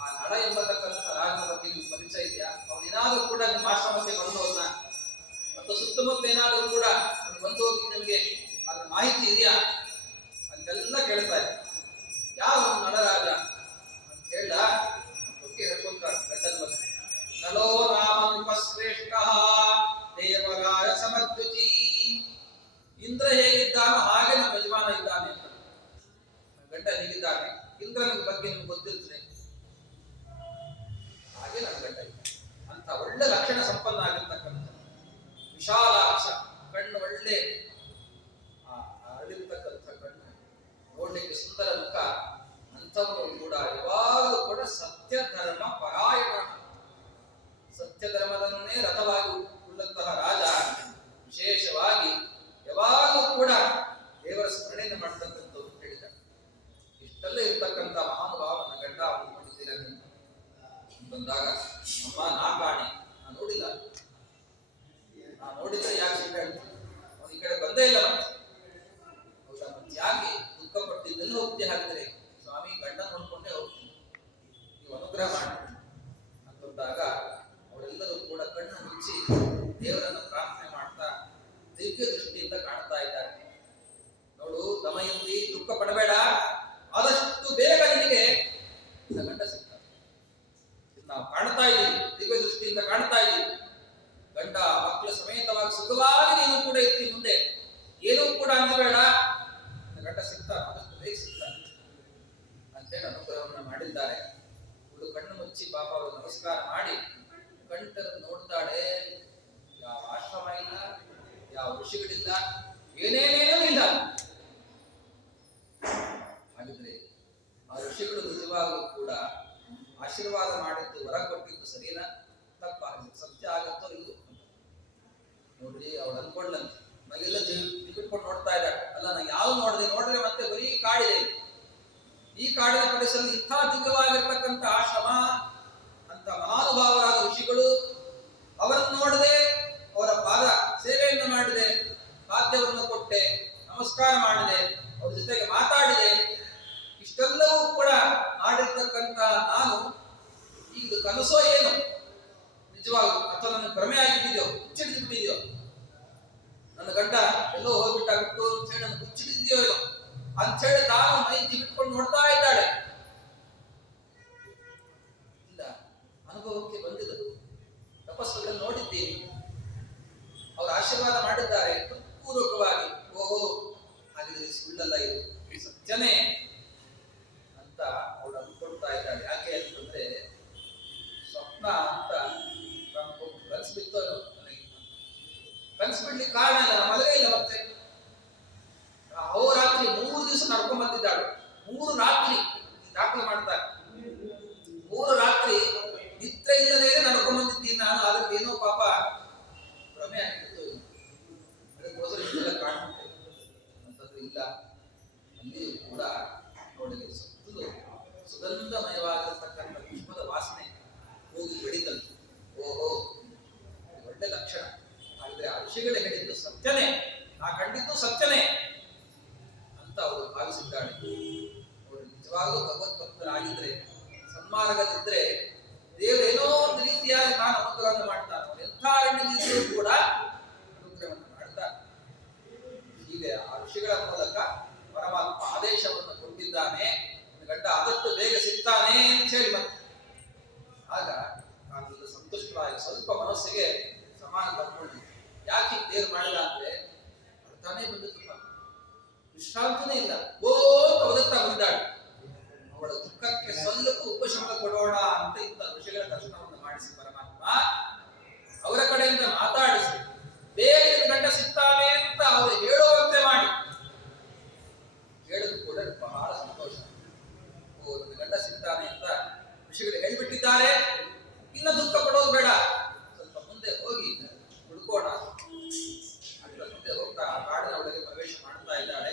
ಆ ನಳ ಎಂಬತಕ್ಕಂಥ ರಾಜನ ಬಗ್ಗೆ ನಿಮ್ಗೆ ಪರಿಚಯ ಇದೆಯಾ? ಅವನೇನಾದ್ರೂ ಕೂಡ ನಿಮ್ಮ ಆಶ್ರಮಕ್ಕೆ ಬಂದು ಹೋದ್ನ, ಮತ್ತು ಸುತ್ತಮುತ್ತ ಏನಾದ್ರೂ ಕೂಡ ಬಂದು ಹೋಗಿ ನಿಮಗೆ ಅದ್ರ ಮಾಹಿತಿ ಇದೆಯಾ ಅಂತೆಲ್ಲ ಕೇಳ್ತಾ ಇದ್ದ. ಯಾವ ನಳರಾಜ ಅಂತ ಹೇಳ್ದ ಬಗ್ಗೆ ಹೇಳ್ಕೊಂತಾಳೆ ಗಂಡನ ಬಗ್ಗೆ. ನಳೋ ರಾಮನುಪ ಶ್ರೇಷ್ಠ ದೇವರಾಯ ಸಮದ್ವಿತಿ. ಇಂದ್ರ ಹೇಗಿದ್ದಾನೋ ಹಾಗೆ ನಮ್ಮ ಯಜಮಾನ ಇದ್ದಾನೆ ಅಂತ. ಗಂಡ ಹೇಗಿದ್ದಾನೆ, ಇಂದ್ರನ ಬಗ್ಗೆ ನಿಮ್ಗೆ ಗೊತ್ತಿರ್ತದೆ, ಹಾಗೆ ನನ್ನ ಗಂಡ ಇದ್ದಾನೆ ಅಂತ ಒಳ್ಳೆ ಲಕ್ಷಣ ಸಂಪನ್ನ ಆಗಿರ್ತಕ್ಕಂಥ ವಿಶಾಲಾಕ್ಷ ಕಣ್ಣು, ಒಳ್ಳೆ ಅರಳಿರ್ತಕ್ಕಂಥ ಕಣ್ಣು, ನೋಡ್ಲಿಕ್ಕೆ ಸುಂದರ ಮುಖ. ಅಂಥವನು ಕೂಡ ಯಾವಾಗಲೂ ಕೂಡ ಸತ್ಯ ಧರ್ಮ ಪರಾಯಣ, ಸತ್ಯ ಧರ್ಮದನ್ನೇ ರಥವಾಗಿ ಉಳ್ಳಂತಹ ರಾಜ. ವಿಶೇಷವಾಗಿ ಯಾವಾಗಲೂ ಕೂಡ ದೇವರ ಸ್ಮರಣೆಯನ್ನು ಮಾಡ್ತಕ್ಕಂಥವ್ರು ಹೇಳಿದ. ಇಷ್ಟೆಲ್ಲ ಇರ್ತಕ್ಕಂಥ ಮಹಾನುಭಾವನ ಗಂಡ ಮಾಡಿದ್ದೀರ ಬಂದಾಗ, ಅಮ್ಮ ನಾ ಕಾಣೆ, ನಾನು ನೋಡಿಲ್ಲ, ನಾ ನೋಡಿದ್ರೆ ಯಾಕೆ ಸುಳ್ಳು ಹೇಳ್ತೀನಿ, ಅವನು ಈ ಕಡೆ ಬಂದೇ ಇಲ್ಲ ಮತ್ತೆ. ಹೌದಾ, ಮತ್ತೆ ಯಾಕೆ ದುಃಖ ಪಟ್ಟಿದ್ದೆಲ್ಲ ಹೋಗ್ತಿ ಹಾಕಿದ್ರೆ? ಸ್ವಾಮಿ ಗಂಡ ನೋಡ್ಕೊಂಡೇ ಹೋಗ್ತೀನಿ, ನೀವು ಅನುಗ್ರಹ ಮಾಡಿ ಅಂತಂದಾಗ ಅವರೆಲ್ಲರೂ ಕೂಡ ಕಣ್ಣು ಮುಚ್ಚಿ ದೇವರನ್ನು ಪ್ರಾರ್ಥನೆ ಮಾಡ್ತಾ ದಿವ್ಯ ದೃಷ್ಟಿಯಿಂದ ಕಾಣ್ತಾ ಇದ್ದಾರೆ. ನೋಡು ದಮಯಂತಿ, ದುಃಖ ಪಡಬೇಡ, ಆದಷ್ಟು ಬೇಗ ನಿನಗೆ ಗಂಡ ಸಿಗ್ತಾರೆ. ನಾವು ಕಾಣ್ತಾ ಇದ್ದೀವಿ, ದಿವ್ಯ ದೃಷ್ಟಿಯಿಂದ ಕಾಣ್ತಾ ಇದ್ದೀವಿ. ಗಂಡ ಮಕ್ಕಳ ಸಮೇತವಾಗಿ ಸುಖವಾಗಿ ನೀನು ಕೂಡ ಕೂಡ ಅಂಜಬೇಡ, ಗಂಡ ಸಿಗ್ತಾನೆ, ಆದಷ್ಟು ಬೇಗ ಸಿಗ್ತಾನೆ ಅಂತೇಳಿ ಅನುಗ್ರಹವನ್ನು ಮಾಡಿದ್ದಾರೆ. ಇವಳು ಕಣ್ಣು ಮುಚ್ಚಿ ಪಾಪ ಅವರು ನಮಸ್ಕಾರ ಮಾಡಿ ಕಣ್ತರು ನೋಡ್ತಾಳೆ. ಯಾವ ಆಶ್ರಮ ಇಲ್ಲ, ಯಾವ ಋಷಿಗಳಿಲ್ಲ, ಏನೇನೇನೂ ಇಲ್ಲ. ಹಾಗಿದ್ರೆ ಆ ಋಷಿಗಳು ನಿಜವಾಗಲೂ ಕೂಡ ಆಶೀರ್ವಾದ ಮಾಡಿದ್ದು, ವರ ಕೊಟ್ಟಿದ್ದು ಸರಿನಾ ತಪ್ಪಾಗಿದೆ? ಸತ್ಯ ಆಗತ್ತೋ ಇದು ನೋಡ್ರಿ. ಅವಳು ಅನ್ಕೊಂಡ್ಲಂತೆ, ಮಗೆಲ್ಲ ಜಿಗಿಟ್ಕೊಂಡು ನೋಡ್ತಾ ಇದ್ದಾಳೆ. ಅಲ್ಲ, ನಾ ಯಾವ ನೋಡಿದ್ರೆ ಮತ್ತೆ ಬರೀ ಕಾಡಿದೆ. ಈ ಕಾಡಿನ ಪ್ರದೇಶದಲ್ಲಿ ಇಂಥ ದಿವ್ಯವಾಗಿರ್ತಕ್ಕಂಥ ಆಶ್ರಮ, ಅಂತ ಮಹಾನುಭಾವರಾದ ಋಷಿಗಳು, ಅವರನ್ನು ನೋಡದೆ, ಅವರ ಪಾದ ಸೇವೆಯನ್ನು ಮಾಡಿದೆ, ಖಾದ್ಯವನ್ನು ಕೊಟ್ಟೆ, ನಮಸ್ಕಾರ ಮಾಡಿದೆ, ಅವ್ರ ಜೊತೆಗೆ ಮಾತಾಡಿದೆ. ಇಷ್ಟೆಲ್ಲವೂ ಕೂಡ ಮಾಡಿರ್ತಕ್ಕಂಥ ನಾನು ಈಗ ಕನಸೋ ಏನು ನಿಜವಾಗ್ಲೂ, ಅಥವಾ ನನ್ನ ಭ್ರಮೆ ಆಗಿಬಿಟ್ಟಿದೆಯೋ, ಹುಚ್ಚಿಡಿದ್ಬಿಟ್ಟಿದೆಯೋ, ನನ್ನ ಗಂಡ ಎಲ್ಲೋ ಹೋಗ್ಬಿಟ್ಟಾಗಿತ್ತು ಅಂತ ಹೇಳಿ ನನ್ನ ಹುಚ್ಚಿಡಿದ್ಯೋ ಏನೋ ಅಂತ ಹೇಳಿ ತಾನು ಮೈ ಜಿಗಿಟ್ಕೊಂಡು ನೋಡ್ತಾ ಇದ್ದಾಳೆ. ಇಲ್ಲ, ಅನುಭವಕ್ಕೆ ಬಂದಿದ್ದರು, ತಪಸ್ಸುಗಳನ್ನು ನೋಡಿದ್ದೀರಿ, ಅವರು ಆಶೀರ್ವಾದ ಮಾಡಿದ್ದಾರೆ ಪೂರ್ವಕವಾಗಿ. ಓಹೋ, ಹಾಗಿದ್ರೆ ಸುಳ್ಳಲ್ಲ, ಇದು ಸತ್ಯನೇ ಅಂತ ಅವಳು ಅಂದ್ಕೊಳ್ತಾ ಇದ್ದಾಳೆ. ಯಾಕೆ ಅಂತಂದ್ರೆ ಸ್ವಪ್ನ ಅಂತ ಕನಸು ಬಿತ್ತೋ ನನಗೆ. ಕನಸು ಬಿಡ್ಲಿಕ್ಕೆ ಕಾರಣ ಇಲ್ಲ, ನಮ್ಮ ಮಲಗೇ ಇಲ್ಲ. ಮತ್ತೆ ಅಹೋರಾತ್ರಿ 3 ದಿವಸ ನಡ್ಕೊಂಡ್ ಬಂದಿದ್ದಾಳು. 3 ರಾತ್ರಿ ದಾಖಲೆ ಮಾಡ್ತಾರೆ. 3 ರಾತ್ರಿ ನಿದ್ರೆ ಇಲ್ಲದೇ ನಡ್ಕೊಂಡ್ ಬಂದಿದ್ದೀನಿ ನಾನು. ಆದ್ರೆ ಏನೋ ಪಾಪ ಭ್ರಮೆ ಆಗಿತ್ತು, ಅದಕ್ಕೋಸ್ಕರ ಇದೆಲ್ಲ ಕಾಣ್ಬಿಟ್ಟೆ ಅಂತಂದ್ರೆ ಇಲ್ಲ. ಅಲ್ಲಿ ಕೂಡ ಅವಳಿಗೆ ಸುತ್ತಲೂ ಸುಗಂಧಮಯವಾಗಿರತಕ್ಕಂಥ ಪುಷ್ಪದ ವಾಸನೆ ಹೋಗಿ ಬೆಳೀತಂತೆ. ಓಹೋ, ಒಳ್ಳೆ ಲಕ್ಷಣ. ಹಾಗಿದ್ರೆ ಆ ಋಷಿಗಳೇ ಹೇಳಿದ್ದು ಸತ್ಯನೇ, ನಾ ಕಂಡಿದ್ದು ಸತ್ಯನೇ ಅಂತ ಅವಳು ಭಾವಿಸಿದ್ದಾಳೆ. ಅವಳು ನಿಜವಾಗ್ಲೂ ಭಗವದ್ಭಕ್ತರಾಗಿದ್ರೆ, ಸನ್ಮಾರ್ಗದಿದ್ರೆ, ದೇವರೇನೋ ಒಂದು ರೀತಿಯಾಗಿ ತಾನು ಅನುಗ್ರಹವನ್ನು ಮಾಡ್ತಾನೆ. ಅವನು ಎಂಥ ಅರಣ್ಯದಿದ್ದರೂ ಕೂಡ ಅನುಗ್ರಹವನ್ನು ಮಾಡ್ತಾನೆ. ಹೀಗೆ ಆ ಋಷಿಗಳ ಮೂಲಕ ಪರಮಾತ್ಮ ಆದೇಶವನ್ನು ಕೊಟ್ಟಿದ್ದಾನೆ, ಗಂಡ ಆದಷ್ಟು ಬೇಗ ಸಿಗ್ತಾನೆ ಅಂತ ಹೇಳಿ. ಮತ್ತೆ ಆಗ ನಾನು ಸಂತುಷ್ಟವಾಗಿ ಸ್ವಲ್ಪ ಮನಸ್ಸಿಗೆ ಸಮಾನ ತಂದ್ಕೊಂಡು, ಯಾಕೆ ದೇವ್ರು ಮಾಡಿದ ಅಂದ್ರೆ ಅರ್ಥನೇ ಬಂದಿತ್ತು, ವಿಶ್ರಾಂತಿನೇ ಇಲ್ಲ. ಓದುತ್ತಾ ಬಂದಾಳೆ. ಅವಳ ದುಃಖಕ್ಕೆ ಸ್ವಲ್ಪ ಉಪಶಮನ ಕೊಡೋಣ ಅಂತ ಇಂಥ ಋಷಿಗಳ ದರ್ಶನವನ್ನು ಮಾಡಿಸಿ ಪರಮಾತ್ಮ ಅವರ ಕಡೆಯಿಂದ ಮಾತಾಡಿಸಿ ಬೇಗ ಗಂಡ ಸಿಗ್ತಾನೆ ಅಂತ ಅವರು ಹೇಳುವಂತೆ ಮಾಡಿ ಹೇಳಿದ್ರು ಕೂಡ ಬಹಳ ಸಂತೋಷ. ಓ, ನನ್ನ ಗಂಡ ಸಿಗ್ತಾನೆ ಅಂತ ಋಷಿಗಳು ಹೇಳಿಬಿಟ್ಟಿದ್ದಾರೆ, ಇನ್ನು ದುಃಖ ಪಡೋದು ಬೇಡ, ಸ್ವಲ್ಪ ಮುಂದೆ ಹೋಗಿ ಹುಡುಕೋಣ ಅಂತ ಮುಂದೆ ಹೋಗ್ತಾ ಆ ಕಾಡಿನ ಒಳಗೆ ಪ್ರವೇಶ ಮಾಡ್ತಾ ಇದ್ದಾಳೆ.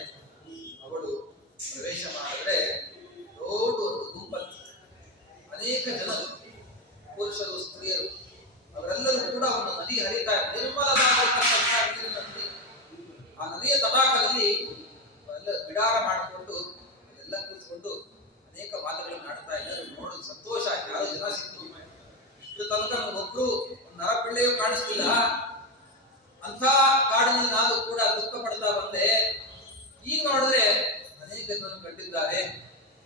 ಅವಳು ಪ್ರವೇಶ ಮಾಡಿದ್ರೆ ದೊಡ್ಡ ಒಂದು ಗುಂಪತ್ತು, ಅನೇಕ ಜನರು, ಪುರುಷರು, ಸ್ತ್ರೀಯರು, ಅವರೆಲ್ಲರೂ ಕೂಡ ಒಂದು ನದಿ ಹರಿತಾ ಇದೆ, ನಿರ್ಮಲವಾಗಿರ್ತಕ್ಕಂಥ ನೀರಿನ ನದಿ. ಆ ನದಿಯ ತಟಾಕದಲ್ಲಿ ಎಲ್ಲ ಬಿಡಾರ ಮಾಡಿಕೊಂಡು ಅದೆಲ್ಲ ಕೂತ್ಕೊಂಡು ಅನೇಕ ಮಾತುಗಳನ್ನು ಆಡ್ತಾ ಇದ್ದಾರೆ. ನೋಡೋದು ಸಂತೋಷ ಆಯ್ತು. ಯಾರು ಜನ ಸಿಕ್ತು, ಇಷ್ಟು ತನಕ ಒಬ್ರು ನರಪಿಳ್ಳೆಯೂ ಕಾಣಿಸ್ತಿಲ್ಲ. ಅಂಥ ಕಾಡಿನಲ್ಲಿ ನಾನು ಕೂಡ ದುಃಖ ಪಡ್ತಾ ಬಂದೆ. ಈಗ ನೋಡಿದ್ರೆ ಅನೇಕ ಜನರು ಕಂಡಿದ್ದಾರೆ.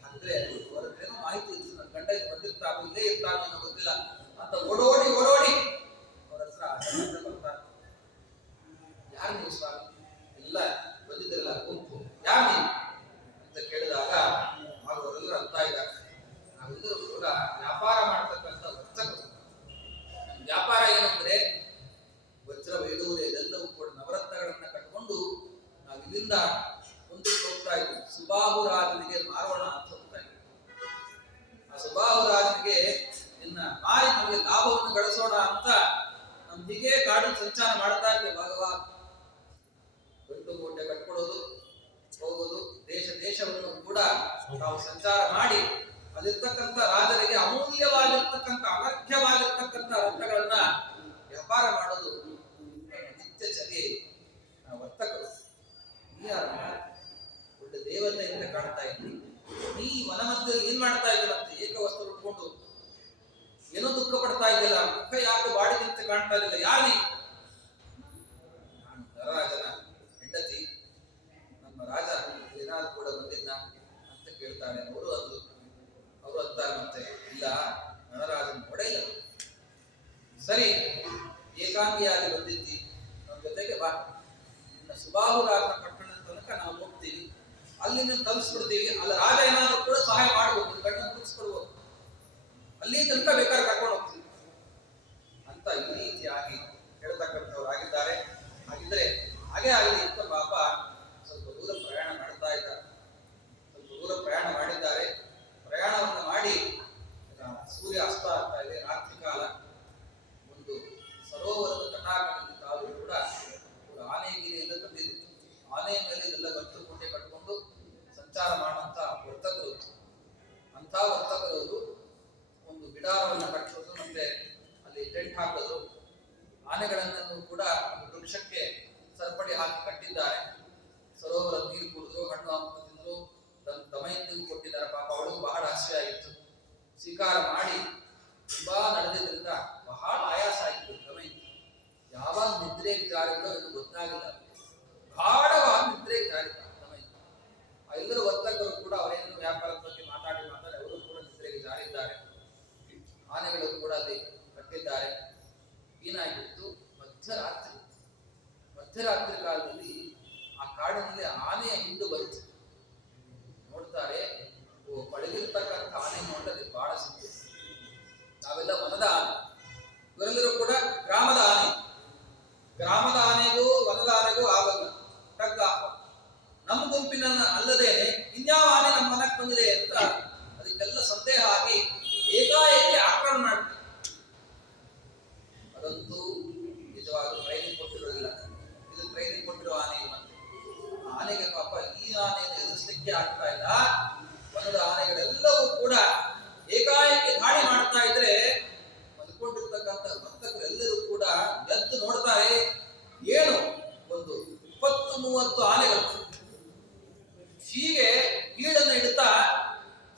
ಅಂದ್ರೆ ಅವರದ್ದೇನೋ ಮಾಹಿತಿ ಇತ್ತು, ನನ್ನ ಗಂಡ ಬಂದಿರ್ತಾನೆ, ಇಲ್ಲೇ ಇರ್ತಾನೆ ಅನ್ನೋ ಗೊತ್ತಿಲ್ಲ ಅಂತ ಓಡೋಡಿ ಅವರ ಹತ್ರ ಬರ್ತಾರೆ. ಯಾರು ನೀವು ಸ್ವಾಮಿ? ಎಲ್ಲ ಬಂದಿದ್ದಿರಲ್ಲ ಗುಂಪು, ಯಾರು ನೀವು ಅಂತ ಕೇಳಿದಾಗ ಅವರೆಲ್ಲರೂ ಅಂತ ಇದ್ದಾರೆ, ನಾವೆಲ್ಲರೂ ಕೂಡ ವ್ಯಾಪಾರ ಮಾಡ್ತಕ್ಕಂಥ ವರ್ತಕರು. ವ್ಯಾಪಾರ ಏನಂದ್ರೆ ವಜ್ರ, ವೈಡೂರ್ಯ ಇದೆಲ್ಲವೂ ಕೂಡ ನವರತ್ನಗಳನ್ನ ಕಟ್ಕೊಂಡು ನಾವು ಇಲ್ಲಿಂದ ಮುಂದಕ್ಕೆ ಹೋಗ್ತಾ ಇದ್ವಿ. ಸುಬಾಹುರಾಜನಿಗೆ ಮಾರೋಣ ಅಂತ ಹೋಗ್ತಾ ಇದ್ವಿ. ಆ ಸುಬಾಹುರಾಜನಿಗೆ ಇನ್ನ ಮಾರಿ ನಮಗೆ ಲಾಭವನ್ನು ಗಳಿಸೋಣ ಅಂತ ನಮ್ ಹೀಗೆ ಕಾಡು ಸಂಚಾರ ಮಾಡ್ತಾ ಇದ್ವಿ. ಭಗವಾನ್ ಗಂಡು ಕೋಟೆ ಕಟ್ಕೊಳ್ಳೋದು, ಹೋಗೋದು, ದೇಶವನ್ನು ಕೂಡ ನಾವು ಸಂಚಾರ ಮಾಡಿ ಅಲ್ಲಿರ್ತಕ್ಕಂಥ ರಾಜರಿಗೆ ಅಮೂಲ್ಯವಾಗಿರ್ತಕ್ಕಂಥ ಅನರ್ಘ್ಯವಾಗಿರ್ತಕ್ಕಂಥ ರತ್ನಗಳನ್ನ ವ್ಯಾಪಾರ ಮಾಡೋದು ನಿತ್ಯ ಚರ್ಯೆ. ವರ್ತಕರು ಒಳ್ಳೆ ದೇವತೆಯಿಂದ ಕಾಣ್ತಾ ಇದ್ವಿ. ಈ ಮನ ಮಧ್ಯದಲ್ಲಿ ಏನ್ ಮಾಡ್ತಾ ಇದ್ದಲ್ಲಂತೆ, ಏಕವಸ್ತು ಉಟ್ಕೊಂಡು ಏನೋ ದುಃಖ ಪಡ್ತಾ ಇದ್ದಿಲ್ಲ, ಮುಖ ಯಾಕೆ ಬಾಡಿದಂತೆ ಕಾಣ್ತಾ ಇದ್ದಿಲ್ಲ. ಯಾರು ನಾನು ನರರಾಜನ ಹೆಂಡತಿ, ನಮ್ಮ ರಾಜ ಏನಾದ್ರು ಕೂಡ ಬಂದಿದ್ನ ಅಂತ ಕೇಳ್ತಾನೆ. ಅವರು ಅಂತಾರೆ ಮತ್ತೆ, ಇಲ್ಲ ನರರಾಜನ ನೋಡೇ ಇಲ್ಲ. ಸರಿ, ಏಕಾಂಗಿಯಾಗಿ ಬಂದಿದ್ದಿ, ನಮ್ಮ ಜೊತೆಗೆ ಬಾ, ನಿನ್ನ ಸುಬಾಹುರಾಜನ ಪಟ್ಟಣಕ್ಕೆ ಅಲ್ಲಿಂದ ತಲುಪಿಸ್ಬಿಡ್ತೀವಿ. ಅಲ್ಲ ರಾಜ ಏನಾದ್ರೂ ಕೂಡ ಸಹಾಯ ಮಾಡ್ಬೋದು, ಗಂಡ ಮುಗಿಸ್ಕೊಡ್ಬೋದು, ಅಲ್ಲಿ ತನಕ ಬೇಕಾದ್ರೆ ಕರ್ಕೊಂಡು ಹೋಗ್ತೀವಿ ಅಂತ ಈ ರೀತಿಯಾಗಿ ಹೇಳ್ತಕ್ಕಂಥವ್ರಾಗಿದ್ದಾರೆ. ಹಾಗಿದ್ರೆ ಹಾಗೆ ಆಗಲಿ ಅಂತ ಪಾಪ ಸ್ವಲ್ಪ ದೂರ ಪ್ರಯಾಣ ಮಾಡ್ತಾ ಇದ್ದಾರೆ. ಸ್ವಲ್ಪ ದೂರ ಪ್ರಯಾಣ ಮಾಡಿದ್ದಾರೆ. ಪ್ರಯಾಣವನ್ನು ಮಾಡಿ ಸೂರ್ಯ ಅಸ್ತ ಆಗ್ತಾ ಇದೆ, ರಾತ್ರಿ ಕಾಲ. ಒಂದು ಸರೋವರದ ತಟಾಕದಲ್ಲಿ ತಾವು ಕೂಡ ಆನೆಗಿರಿ ಎಲ್ಲ ತಂದಿದ್ದು, ಆನೆಯ ಮೇಲೆ ಎಲ್ಲ ಗಂಟು ಕೋಟೆ ಕಟ್ಕೊಂಡು ಸಂಚಾರ ಮಾಡುವಂತ ವರ್ತಕರು. ಅಂತ ವರ್ತಕರು ಒಂದು ಬಿಡಾರವನ್ನು ಕಟ್ಟೋದು, ಮತ್ತೆ ಅಲ್ಲಿ ಟೆಂಟ್ ಹಾಕೋದು, ಆನೆಗಳನ್ನು ಕೂಡ ಒಂದು ವೃಕ್ಷಕ್ಕೆ ಸರಪಳಿ ಹಾಕಿ ಕಟ್ಟಿದ್ದಾರೆ. ಸರೋವರ ನೀರು ಕುಡಿದ್ರು, ಹಣ್ಣು ಹಂಪಲು ತಿಂದ್ರು, ದಮಯಂತಿಗೂ ಕೊಟ್ಟಿದ್ದಾರೆ. ಪಾಪ ಅವಳಿಗೂ ಬಹಳ ಹಸಿವೆ ಆಗಿತ್ತು. ಸ್ವೀಕಾರ ಮಾಡಿ ತುಂಬಾ ನಡೆದಿದ್ರಿಂದ ಬಹಳ ಆಯಾಸ ಆಗಿತ್ತು ದಮಯಂತಿ. ಯಾವಾಗ ನಿದ್ರೆಗೆ ಜಾರಿದ್ರು ಅದು ಗೊತ್ತಾಗಿಲ್ಲ. ಗಾಢವಾಗಿ ನಿದ್ರೆಗೆ ಜಾರಿದ ದಮಯಂತಿ. ಎಲ್ಲರೂ ವರ್ತಕರು ಕೂಡ ಅವರೇನು ವ್ಯಾಪಾರದ ಬಗ್ಗೆ ಮಾತಾಡಿ ಅವರು ಕೂಡ ನಿದ್ರೆಗೆ ಜಾರಿದ್ದಾರೆ. ಆನೆಗಳು ಕೂಡ ಅಲ್ಲಿ ಕಟ್ಟಿದ್ದಾರೆ. ಏನಾಗಿತ್ತು, ಮಧ್ಯರಾತ್ರಿ ಕಾಲದಲ್ಲಿ ಆ ಕಾಡಿನಲ್ಲಿ ಆನೆಯ ಹಿಂಡು ಬಂತು. ನೋಡ್ತಾರೆ, ಪಡೆದಿರ್ತಕ್ಕಂಥ ಆನೆ ನೋಡಲ್ಲಿ ಬಹಳ ಸಿಕ್ತು. ನಾವೆಲ್ಲ ವನದ ಆನೆ, ಇವರೆಲ್ಲರೂ ಕೂಡ ಗ್ರಾಮದ ಆನೆ. ಗ್ರಾಮದ ಆನೆಗೂ ವನದ ಆನೆಗೂ ಆಗಲ್ಲ, ಟಗ್ ಹಾಕ. ನಮ್ಮ ಗುಂಪಿನ ಅಲ್ಲದೇನೆ ಇನ್ಯಾವ ಆನೆ ನಮ್ಮ ಮನಕ್ಕೆ ಬಂದಿದೆ ಅಂತ ಅದಕ್ಕೆಲ್ಲ ಸಂದೇಹ ಆಗಿ ಏಕಾಏಕಿ ಆಕ್ರಮಣ ಮಾಡ್ತಾರೆ. ಅದಂತೂ ನಿಜವಾಗ್ಲೂ ಟ್ರೈನಿಂಗ್ ಕೊಟ್ಟಿರೋದಿಲ್ಲ. ಇದು ಟ್ರೈನಿಂಗ್ ಕೊಟ್ಟಿರೋ ಆನೆ ಇಲ್ಲ. ಆನೆಗೆ ಪಾಪ ಈ ಆನೆಯನ್ನು ಎದುರಿಸಲಿಕ್ಕೆ ಆಗ್ತಾ ಇಲ್ಲ. ವನದ ಆನೆಗಳೆಲ್ಲವೂ ಕೂಡ ಏಕಾಏಕಿ ದಾಳಿ ಮಾಡ್ತಾ ಇದ್ರೆ ಮಲ್ಕೊಂಡಿರ್ತಕ್ಕಂಥ ಭಕ್ತರೆಲ್ಲರೂ ಕೂಡ ಎದ್ದು ನೋಡ್ತಾರೆ. ಏನು ಒಂದು 20-30 ಆನೆಗಳು ಹೀಗೆ ಕೀಳನ್ನು ಇಡ್ತಾ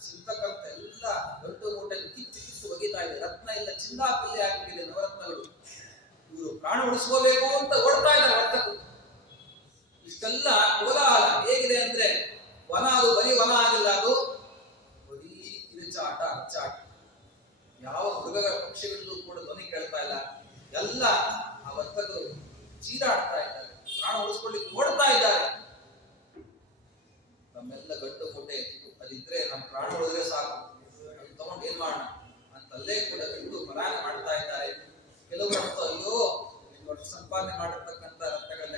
ಸಿಗ್ತಕ್ಕಂಥ ಎಲ್ಲ ದೊಡ್ಡ ಮೂಟೆಯನ್ನು ಕಿತ್ತು ಒಗಿತಾ ಇದೆ. ರತ್ನ ಎಲ್ಲ ಚಿನ್ನಾಪಿಲ್ಲಿ ಆಗಿಬಿಟ್ಟಿದೆ, ನವರತ್ನಗಳು. ಇವರು ಪ್ರಾಣ ಉಳಿಸ್ಕೋಬೇಕು ಅಂತ ಓಡ್ತಾ ಇದ್ದಾರೆ ವರ್ತಕರು. ಇಷ್ಟೆಲ್ಲ ಕೋಲಾಹಲ ಹೇಗಿದೆ ಅಂದ್ರೆ, ವನ ಅದು ಬರೀ ವನ ಆಗಿಲ್ಲ, ಅದು ಬರೀ ಕಿರುಚಾಟ, ಅಚ್ಚಾಟ. ಯಾವ ಮೃಗ ಪಕ್ಷಿಗಳಿಗೂ ಕೂಡ ಧ್ವನಿ ಕೇಳ್ತಾ ಇಲ್ಲ. ಎಲ್ಲ ಆ ವರ್ತಕರು ಚೀರಾಡ್ತಾ ಇದ್ದಾರೆ, ಪ್ರಾಣ ಉಳಿಸ್ಕೊಳ್ಳಿಕ್ಕೆ ಓಡ್ತಾ ಇದ್ದಾರೆ. ನಮ್ಮೆಲ್ಲ ಗಂಟು ಕೋಟೆ ಅದಿದ್ರೆ ನಮ್ಮ ಪ್ರಾಣ ಉಳಿದ್ರೆ ಸಾಕು, ತಗೊಂಡು ಏನ್ ಮಾಡೋಣ ಅಂತಲ್ಲೇ ಕೂಡ ಬಿಟ್ಟು ಪಲಾಯನ ಮಾಡ್ತಾ ಇದ್ದಾರೆ. ಕೆಲವರಂತೂ ಅಯ್ಯೋ ಇಷ್ಟು ವರ್ಷ ಸಂಪಾದನೆ ಮಾಡಿರ್ತಕ್ಕಂಥ ರತ್ನಗಳೆಲ್ಲ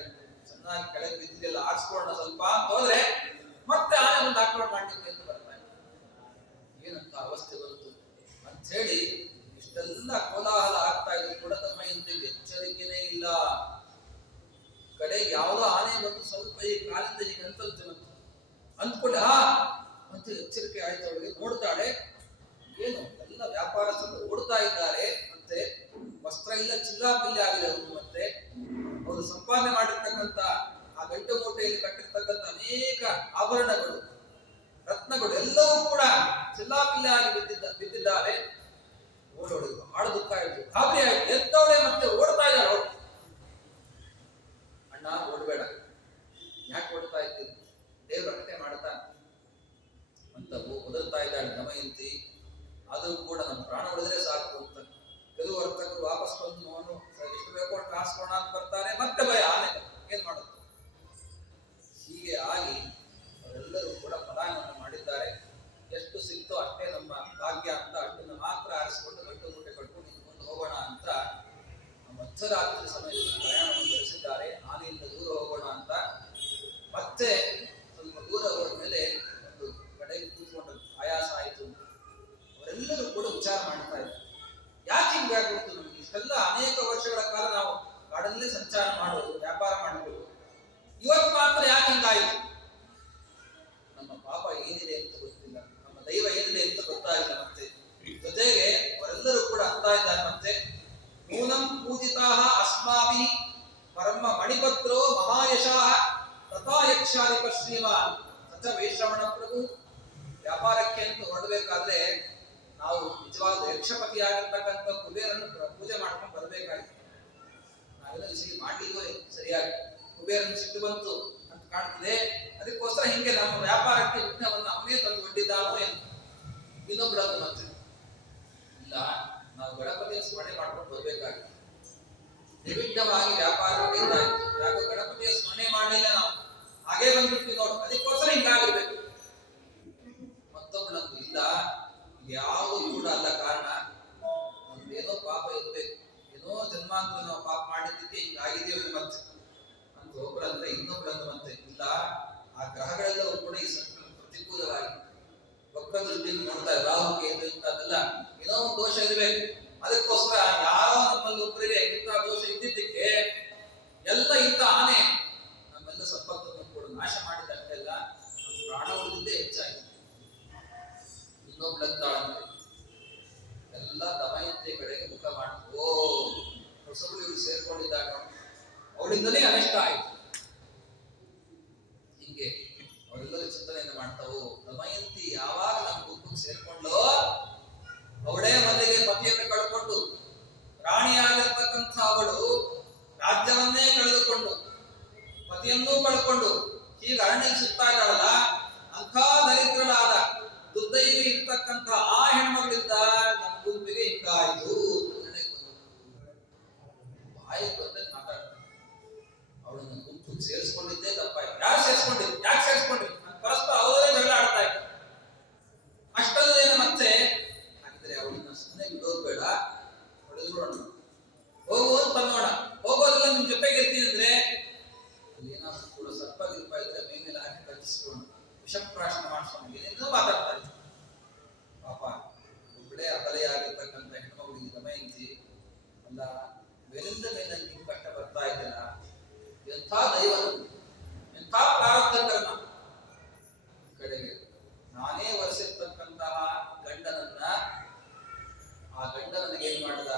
ಚೆನ್ನಾಗಿ ಕೆಳಗೆ ಬಿದ್ದಿದೆಲ್ಲ ಆರಿಸ್ಕೊಳ್ಳೋಣ ಸ್ವಲ್ಪ ಅಂತ ಹೋದ್ರೆ ಮತ್ತೆ ಆನೆ ಒಂದು ಆಕ್ರಮಣ ಮಾಡ್ಲಿಕ್ಕೆ ಅಂತ ಬರ್ತಾ ಇದೆ. ಏನಂತ ಅವಸ್ಥೆ ಬಂತು ಅಂತ ಹೇಳಿ ಇಷ್ಟೆಲ್ಲ ಕೋಲಾಹಲ ಆಗ್ತಾ ಇದ್ರು ಕೂಡ ದಮಯಂತಿಗೆ ಎಚ್ಚರಿಕೆನೇ ಇಲ್ಲ. ಕಡೆಗೆ ಯಾವುದೋ ಆನೆ ಬಂದು ಸ್ವಲ್ಪ ಈ ಕಾಲಿಂದ ಹೀಗೆ ಅಂದ್ಕೊಂಡೆ ಅಂತ ಎಚ್ಚರಿಕೆ ಆಯ್ತು ಅವಳಿಗೆ. ನೋಡ್ತಾಳೆ, ಏನು ಎಲ್ಲ ವ್ಯಾಪಾರಸ್ಥರು ಓಡ್ತಾ ಇದ್ದಾರೆ, ಮತ್ತೆ ವಸ್ತ್ರ ಇಲ್ಲ ಚಿಲ್ಲಾಪಿಲ್ಲಿ ಆಗಿದೆ ಅವರು. ಮತ್ತೆ ಅವರು ಸಂಪಾದನೆ ಮಾಡಿರ್ತಕ್ಕಂಥ ಆ ಗಂಟು ಮೂಟೆಯಲ್ಲಿ ಕಟ್ಟಿರ್ತಕ್ಕಂಥ ಅನೇಕ ಆಭರಣಗಳು, ರತ್ನಗಳು ಎಲ್ಲವೂ ಕೂಡ ಚಿಲ್ಲಾಪಿಲ್ಲಿ ಆಗಿ ಬಿದ್ದಿದ್ದಾವೆ. ಓಡೋಳು ಬಹಳ ದುಃಖ ಆಯ್ತು, ಗಾಬರಿ ಆಯ್ತು. ಎತ್ತವಳೆ ಮತ್ತೆ ಓಡ್ತಾ ಇದ್ದಾಳೆ ಅವಳು. ಅಣ್ಣ ಓಡ್ಬೇಡ, ಯಾಕೆ ಓಡ್ತಾ ಇದ್ದೀನಿ, ದೇವ್ರ ರಕ್ಷಣೆ ಮಾಡ್ತಾನೆ ಅಂತ ಒದರ್ತಾ ಇದ್ದಾಳೆ ದಮಯಂತಿ. ಆದರೂ ಕೂಡ ನಮ್ಮ ಪ್ರಾಣ ಉಳಿದ್ರೆ ಸಾಕು ಅಂತ ಕೆಲವು ವರ್ತಕರು ವಾಪಸ್ ಬಂದು ನೋಡು ಎಷ್ಟು ಬೇಕೋ ಅಷ್ಟು ಹಾಸ್ಕೋಣ ಅಂತ ಬರ್ತಾರೆ. ಮತ್ತೆ ಭಯ, ಆನೆ ಏನ್ ಮಾಡುತ್ತೆ. ಹೀಗೆ ಆಗಿ ಅವರೆಲ್ಲರೂ ಕೂಡ ಪಲಾಯನವನ್ನು ಮಾಡಿದ್ದಾರೆ. ಎಷ್ಟು ಸಿಕ್ತೋ ಅಷ್ಟೇ ನಮ್ಮ ಭಾಗ್ಯ ಅಂತ ಅಷ್ಟನ್ನು ಮಾತ್ರ ಆರಿಸಿಕೊಂಡು ಗಂಟು ಮೂಟೆ ಕಟ್ಕೊಂಡು ನಿಂತ್ಕೊಂಡು ಹೋಗೋಣ ಅಂತ ಮಧ್ಯರಾತ್ರಿ ಸಮಯದಲ್ಲಿ ಪ್ರಯಾಣವನ್ನು ಬೆಳೆಸಿದ್ದಾರೆ. ಆನೆಯಿಂದ ದೂರ ಹೋಗೋಣ ಅಂತ. ಮತ್ತೆ ಸ್ವಲ್ಪ ದೂರ ಹೋದ ಮೇಲೆ ಒಂದು ಕಡೆಗೆ ಕೂತ್ಕೊಂಡ್ರು, ಆಯಾಸ ಆಯಿತು. ಅವರೆಲ್ಲರೂ ಕೂಡ ವಿಚಾರ ಮಾಡ್ತಾ ಇದ್ದಾರೆ, ಯಾಕೆ ಹಿಂಗೆ ಆಗ್ಬಿಡ್ತು ನಮ್ಗೆ. ಇಷ್ಟೆಲ್ಲ ಅನೇಕ ವರ್ಷಗಳ ಕಾಲ ನಾವು ಕಾಡಲ್ಲೇ ಸಂಚಾರ ಮಾಡೋದು, ವ್ಯಾಪಾರ ಮಾಡಬಹುದು, ಇವತ್ತು ಮಾತ್ರ ಯಾಕೆ ಹಿಂಗಾಯಿತು. ನಮ್ಮ ಪಾಪ ಏನಿದೆ ಅಂತ ಗೊತ್ತಿಲ್ಲ, ನಮ್ಮ ದೈವ ಏನಿದೆ ಅಂತ ಗೊತ್ತಾಗಿಲ್ಲ. ಮತ್ತೆ ಜೊತೆಗೆ ಅವರೆಲ್ಲರೂ ಕೂಡ ಆಗ್ತಾ ಇದ್ದಾರೆ, ಮತ್ತೆ ನೂನಂ ಪೂಜಿತಾಃ ಅಸ್ಮಾಭಿ ಪರಮ ಮಣಿಪತ್ರೋ ಮಹಾಯಶಃ ತಥಾ ಯಕ್ಷಾಧಿಪ ಶ್ರೀಮಾನ್ ಸಚ ವೈಶ್ರವಣ ಪ್ರಭು. ವ್ಯಾಪಾರಕ್ಕೆ ಅಂತ ಹೊರಡಬೇಕಾದ್ರೆ ನಾವು ನಿಜವಾದ ಯಕ್ಷಪತಿ ಆಗಿರ್ತಕ್ಕಂಥ ಕುಬೇರನ್ನು ಪೂಜೆ ಮಾಡ್ಕೊಂಡು ಬರಬೇಕಾಗಿತ್ತು. ನಾವೆಲ್ಲ ವಿಷಯ ಮಾಡಲಿಲ್ವೋ ಸರಿಯಾಗಿ, ಕುಬೇರನ್ನು ಸಿಟ್ಟು ಬಂತು ಅಂತ ಕಾಣ್ತದೆ. ಅದಕ್ಕೋಸ್ಕರ ಹಿಂಗೆ ನಮ್ಮ ವ್ಯಾಪಾರಕ್ಕೆ ವಿಘ್ನವನ್ನು ಅವನೇ ತಂದು ಒಡ್ಡಿದ್ದಾನೋ ಎಂದು ಇನ್ನೊಬ್ಬರದ್ದು ಮತ್ತೆ ಇಲ್ಲ, ನಾವು ಗಣಪತಿಯ ಸ್ಮರಣೆ ಮಾಡ್ಕೊಂಡು ಬರ್ಬೇಕಾಗಿತ್ತು. ನಿರ್ವಿಘ್ನವಾಗಿ ವ್ಯಾಪಾರ ಯಾಕೋ ಗಣಪತಿಯ ಸ್ಮರಣೆ ಮಾಡಲಿಲ್ಲ, ನಾವು ಹಾಗೆ ಬಂದ್ಬಿಟ್ಟು ನೋಡು, ಅದಕ್ಕೋಸ್ಕರ ಹಿಂಗಾಗಿರ್ಬೇಕು. ಯಾವುದು ಕೂಡ ಅಲ್ಲ ಕಾರಣ. ಏನೋ ಪಾಪ ಇರ್ಬೇಕು, ಏನೋ ಜನ್ಮಾಂತರ ನಾವು ಪಾಪ ಮಾಡಿದ್ದಕ್ಕೆ ಹಿಂಗಾಗಿದೆ ಮತ್ತೆ ಅಂತ ಒಬ್ಬರಂದ್ರೆ ಇನ್ನೊಬ್ಬರಂದ್ರೆ ಮತ್ತೆ ಇಲ್ಲ. ಆ ಗ್ರಹಗಳೆಲ್ಲವೂ ಕೂಡ ಈ ಸಂಕಲ್ಪ ಪ್ರತಿಕೂಲವಾಗಿ ಒಕ್ಕ ದೃಷ್ಟಿಯಿಂದ ನೋಡ್ತಾರೆ. ರಾಹು ಕೇತು ಇಂಥದ್ದೆಲ್ಲ ಏನೋ ಒಂದು ದೋಷ ಇರಬೇಕು. ಅದಕ್ಕೋಸ್ಕರ ಯಾವ ನಮ್ಮಲ್ಲಿ ಒಬ್ಬರಿಗೆ ಇಂಥ ದೋಷ ಇದ್ದಿದ್ದಕ್ಕೆ ಎಲ್ಲ ಇಂಥ ಆನೆ ನಮ್ಮೆಲ್ಲ ಸಂಪತ್ತನ್ನು ಕೂಡ ನಾಶ ಮಾಡಿದಷ್ಟೆಲ್ಲ ನಮ್ಮ ಪ್ರಾಣ ಉಳಿದಿದ್ದೇ ಹೆಚ್ಚಾಯಿತು. ಇನ್ನೊಬ್ಳಂತಾಳಂತೆ ಎಲ್ಲ ದಮಯಂತಿ ಕಡೆಗೆ ಮುಖ ಮಾಡ್ತು. ಓ ಹೊಸಬಳು ಇವರು ಸೇರ್ಕೊಂಡಿದ್ದಾಗ ಅವಳಿಂದಲೇ ಅನಿಷ್ಟ ಆಯಿತು. ಹಿಂಗೆ ಅವರೆಲ್ಲರೂ ಚಿಂತನೆಯನ್ನು ಮಾಡ್ತಾವು. ದಮಯಂತಿ ಯಾವಾಗ ನಮ್ಮ ಗುಂಪಿಗೆ ಸೇರ್ಕೊಂಡೋ ಅವಳೇ ಮೊದಲಿಗೆ ಪತಿಯನ್ನು ಕಳ್ಕೊಂಡು ರಾಣಿಯಾಗಿರ್ತಕ್ಕಂಥ ಅವಳು ರಾಜ್ಯವನ್ನೇ ಕಳೆದುಕೊಂಡು ಪತಿಯನ್ನೂ ಕಳ್ಕೊಂಡು ಈಗ ಅರಣ್ಯ ಸುತ್ತಾ ಇದ್ದಾಳಲ್ಲ, ಅಂಥ ದರಿದ್ರನಾದ ದುರ್ದೈವಿ ಇರ್ತಕ್ಕಂಥ ಆ ಹೆಣ್ಮಗಳಿಂದ ನಮ್ಮ ಗುಂಪಿಗೆ ಹಿಂಗಾಯಿತು. ಬಾಯಿ ಬಂದಾಗ ಮಾತಾಡ್ತಾರೆ. ಅವಳನ್ನ ಗುಂಪಿಗೆ ಸೇರಿಸ್ಕೊಂಡಿದ್ದೇ ತಪ್ಪಾಯ್ತು. ಯಾರು ಸೇರಿಸ್ಕೊಂಡಿದ್ರು, ಯಾಕೆ ಸೇರಿಸ್ಕೊಂಡ್ರಿ? ಪರಸ್ಪರ ಅವರೇ ಜಗಳ ಆಡ್ತಾ ಇದ್ರು. ಅಷ್ಟಲ್ಲದೇನು ಮತ್ತೆ ಹಾಗಿದ್ರೆ ಅವಳನ್ನ ಸುಮ್ಮನೆ ಬಿಡೋದು ಬೇಡ, ಹೊಡೆದ್ಬಿಡೋಣ, ಹೋಗು ಅಂತ ಅನ್ನೋಣ. ಹೋಗೋದಿಲ್ಲ ನಿಮ್ ಜೊತೆಗೆ ಇರ್ತೀನಿ ಅಂದ್ರೆ ಅಲ್ಲಿ ಏನಾದ್ರು ಕೂಡ ಸರ್ಪ ಗಿರ್ಪ ಇದ್ರೆ ಮೈ ಮೇಲೆ ಹಾಕಿ ಕಚ್ಚಿಸ್ಕೊಂಡು ವಿಷಪ್ರಾಶನ ಮಾಡಿಸೋಣ ಏನೇನೋ ಮಾತಾಡ್ತಾ ಇದ್ರು. ಪಾಪ ಒಬ್ಬಳೇ ಅಬಲೆಯಾಗಿರ್ತಕ್ಕಂಥ ಹೆಣ್ಮಗಳಿಗೆ ದಮಯಂತಿ ಅಲ್ಲ, ಮೇಲಿಂದ ಮೇಲೆ ನಿಮ್ಗೆ ಕಷ್ಟ ಬರ್ತಾ ಇದ್ದಲ್ಲ, ಎಂಥ ದೈವ, ಎಂಥ ಪ್ರಾರಬ್ಧ ಕರ್ಮ. ಕಡೆಗೆ ನಾನೇ ವರೆಸಿರ್ತಕ್ಕಂತಹ ಗಂಡನನ್ನ ಆ ಗಂಡ ನನಗೇನ್ ಮಾಡಿದ,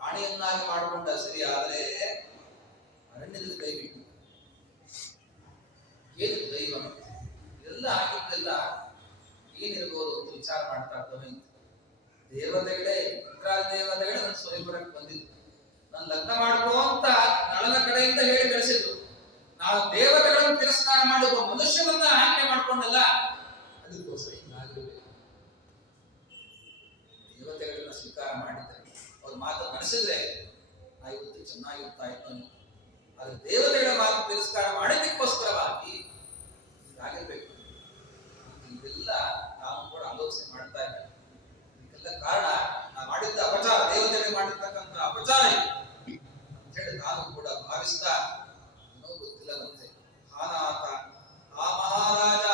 ರಾಣಿಯನ್ನಾಗಿ ಮಾಡಿಕೊಂಡ ಸರಿ, ಆದರೆ ಅರಣ್ಯದಲ್ಲಿ ಕೈ ಬಿಟ್ಟು ಏನು ದೈವ ಇದೆಲ್ಲ ಆಗಿದ್ದೆಲ್ಲ ಏನಿರ್ಬೋದು ಅಂತ ವಿಚಾರ ಮಾಡ್ತಾ ಇರ್ತವೆ. ದೇವತೆಗಳೇ, ಇಂದ್ರಾದಿ ದೇವತೆಗಳೇ ನನ್ನ ಸ್ವಯಂವರಕ್ಕೆ ಬಂದಿದ್ರು, ನನ್ನ ಲಗ್ನ ಮಾಡ್ಕೋ ಅಂತ ನಳನ ಕಡೆಯಿಂದ ಹೇಳಿ ಕಳಿಸಿದ್ರು. ನಾವು ದೇವತೆಗಳನ್ನು ತಿರಸ್ಕಾರ ಮಾಡುವ ಮನುಷ್ಯನನ್ನ ಆಯ್ಕೆ ಮಾಡ್ಕೊಂಡಲ್ಲ, ಅದಕ್ಕೋಸ್ಕರ ಹಿಂಗಾಗಿರ್ಬೇಕು. ದೇವತೆಗಳನ್ನ ಸ್ವೀಕಾರ ಮಾಡಿದ್ರೆ ಅವ್ರ ಮಾತು ನಡೆಸಿದ್ರೆ ನಾ ಇವತ್ತು ಚೆನ್ನಾಗಿರ್ತಾ ಇತ್ತು. ಆದ್ರೆ ದೇವತೆಗಳ ಮಾತು ತಿರಸ್ಕಾರ ಮಾಡಿದ್ದಕ್ಕೋಸ್ಕರವಾಗಿ ಆಗಿರ್ಬೇಕು. ಇದೆಲ್ಲ ನಾವು ಕೂಡ ಆಲೋಚನೆ ಮಾಡ್ತಾ ಇದ್ದೇವೆ. ಇದೆಲ್ಲ ಕಾರಣ ನಾ ಮಾಡಿದ್ದ ಅಪಚಾರ, ದೇವತೆಗಳಿಗೆ ಮಾಡಿರ್ತಕ್ಕಂಥ ಅಪಚಾರ ಅಂತ ಹೇಳಿ ನಾನು ಕೂಡ ಭಾವಿಸ್ತಾ, ಏನೋ ಗೊತ್ತಿಲ್ಲ ಮತ್ತೆ ಹಾನಾಥ ಆ ಮಹಾರಾಜ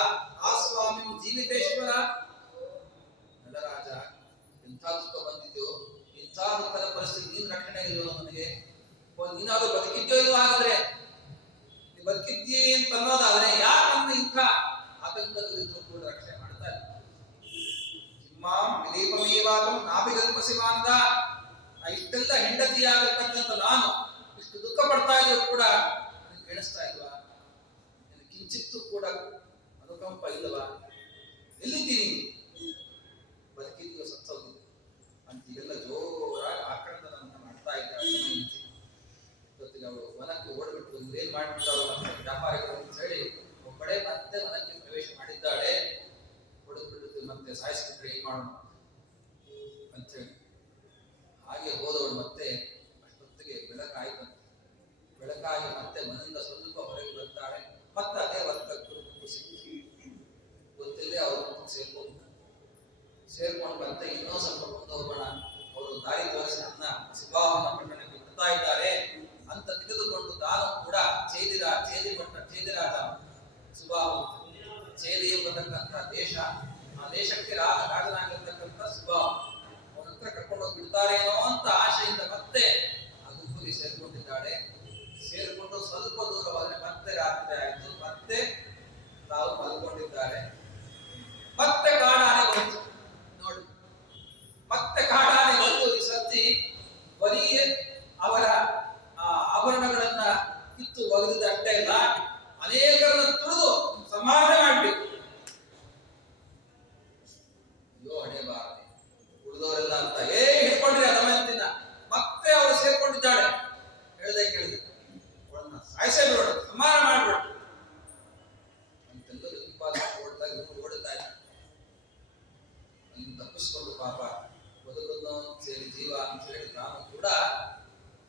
ಆ ಸ್ವಾಮಿ ಜೀವಿತೇಶ್ವರ ನಳರಾಜ ಎಂಥ ದುಃಖ ಬಂದಿದ್ಯೋ, ಇಂಥ ದುಃಖದ ಪರಿಸ್ಥಿತಿ ನೀನ್ ರಕ್ಷಣೆ ಇಲ್ವೋ ನನಗೆ, ನೀನಾದ್ರೂ ಬದುಕಿದ್ಯೋ ಇಲ್ವೋ? ಹಾಗಾದ್ರೆ ನೀ ಬದುಕಿದ್ಯೇ ಅಂತ ಅನ್ನೋದಾದ್ರೆ ಯಾಕಂತ ಇಂಥ ಆತಂಕದಲ್ಲಿದ್ರು ಕೂಡ ರಕ್ಷಣೆ ಮಾಡ್ತಾ ಇಲ್ಲ. ಕಿಮ್ಮಾಂ ವಿಲೇಪಮೇವಾತಂ ನಾಭಿಗಲ್ಪಸಿಮಾಂದ, ಇಷ್ಟೆಲ್ಲ ಹೆಂಡತಿಯಾಗಿರ್ತಕ್ಕಂಥ ನಾನು ಇಷ್ಟು ದುಃಖ ಪಡ್ತಾ ಇದ್ರು ಕೂಡ ನನಗೆ ಕೇಳಿಸ್ತಾ ಇಲ್ವಾ? ನನಗೆ ಕಿಂಚಿತ್ತು ಕೂಡ ಅನುಕಂಪ ಇಲ್ಲವಾ? ಎಲ್ಲಿದ್ದೀನಿ? ಬದುಕಿದ್ಯೋ ಸತ್ತೋಗಿದ್ದೆ ಅಂತ ಈಗೆಲ್ಲ ಜೋರಾಗಿ ಆಕ್ರಂದನವನ್ನು ಮಾಡ್ತಾ ಇದ್ದಾರೆ. ಜೊತೆಗೆ ಅವರು ವನಕ್ಕೆ ಓಡ್ಬಿಟ್ಟು ಏನ್ ಮಾಡ್ಬಿಡ್ತಾರೋ ವ್ಯಾಪಾರಿಗಳು ಅಂತ ಹೇಳಿ ಒಬ್ಬಳೇ ಮತ್ತೆ ವನಕ್ಕೆ ಪ್ರವೇಶ ಮಾಡಿದ್ದಾಳೆ. ಹೊಡೆದ್ಬಿಟ್ಟು ಮತ್ತೆ ಸಾಯಿಸ್ಬಿಟ್ರೆ ಏನ್ ಮಾಡೋಣ ಅಂತ ಹೇಳಿ ಹಾಗೆ ಹೋದವಳು ಮತ್ತೆ ಅಷ್ಟೊತ್ತಿಗೆ ಬೆಳಕಾಯ್ತು. ಬೆಳಕಾಗಿ ಮತ್ತೆ ಮನೆಯಿಂದ ಸ್ವಲ್ಪ ಹೊರಗೆ ಬರ್ತಾಳೆ. ಮತ್ತೆ ಅದೇ ವರ್ತಕ್ಕೂ ಗೊತ್ತಿಲ್ಲದೆ ಅವರು ಸೇರ್ಕೊಂಡು ಮತ್ತೆ ಇನ್ನೂ ಸ್ವಲ್ಪ ಮುಂದೆ ಹೋಗೋಣ, ಅವರು ದಾರಿ ತೋರಿಸಿ ನನ್ನ ಸುಭಾವನ ಪಟ್ಟಣಕ್ಕೆ ಬಿಡ್ತಾ ಇದ್ದಾರೆ ಅಂತ ತಿಳಿದುಕೊಂಡು ತಾನು ಕೂಡ ಚೇದಿರಾದ ಸುಭಾವ, ಚೇದಿ ಎಂಬತಕ್ಕಂಥ ದೇಶ, ಆ ದೇಶಕ್ಕೆ ರಾಜನಾಗಿರ್ತಕ್ಕಂಥ ಸುಭಾವ ಅವನ ಹತ್ರ ಕರ್ಕೊಂಡು ಹೋಗಿ ಬಿಡ್ತಾರೇನೋ ಅಂತ ಆಶೆಯಿಂದ ಮತ್ತೆ ಆ ಗುಂಪಿಗೆ ಸೇರ್ಕೊಂಡಿದ್ದಾಳೆ. ಸೇರಿಕೊಂಡು ಸ್ವಲ್ಪ ದೂರವಾದರೆ ಮತ್ತೆ ರಾತ್ರಿ ಆಯಿತು. ಮತ್ತೆ ತಾವು ಮಲ್ಕೊಂಡಿದ್ದಾರೆ. ಮತ್ತೆ ಕಾಡಾನೆ ಬಂತು. ನೋಡಿ, ಮತ್ತೆ ಕಾಡಾನೆ ಬಂದು ಈ ಸರ್ತಿ ಬರೀ ಅವರ ಆಭರಣಗಳನ್ನ ಕಿತ್ತು ಒಗೆದಿದ್ದ ಅಷ್ಟೇ ಇಲ್ಲ, ಅನೇಕರನ್ನ ತುಳಿದು ಸಂಹಾರ ಮಾಡಬೇಕು. ಅಯ್ಯೋ ಹಣೆ ಬಾರದೆ ಉಳಿದವರೆಲ್ಲ ಅಂತ ಹಿಡ್ಕೊಂಡ್ರಿ ದಮಯಂತಿನ. ಮತ್ತೆ ಅವಳು ಸೇರ್ಕೊಂಡಿದ್ದಾಳೆ. ಹೇಳ್ದೆ ಕೇಳಿದೆ, ಅವಳನ್ನ ಸಾಯಿಸೇ ಬಿಡೋಣ, ಸಂಹಾರ ಮಾಡ್ಬೇಡ ಅಂತೆಲ್ಲರೂ ಓಡ್ತಾ ಇದ್ದಾರೆ. ಅಲ್ಲಿ ತಪ್ಪಿಸ್ಕೊಂಡು ಪಾಪ ಬದುಕನ್ನು ಸೇರಿ ಜೀವ ಅಂತ ಹೇಳಿ ತಾನು ಕೂಡ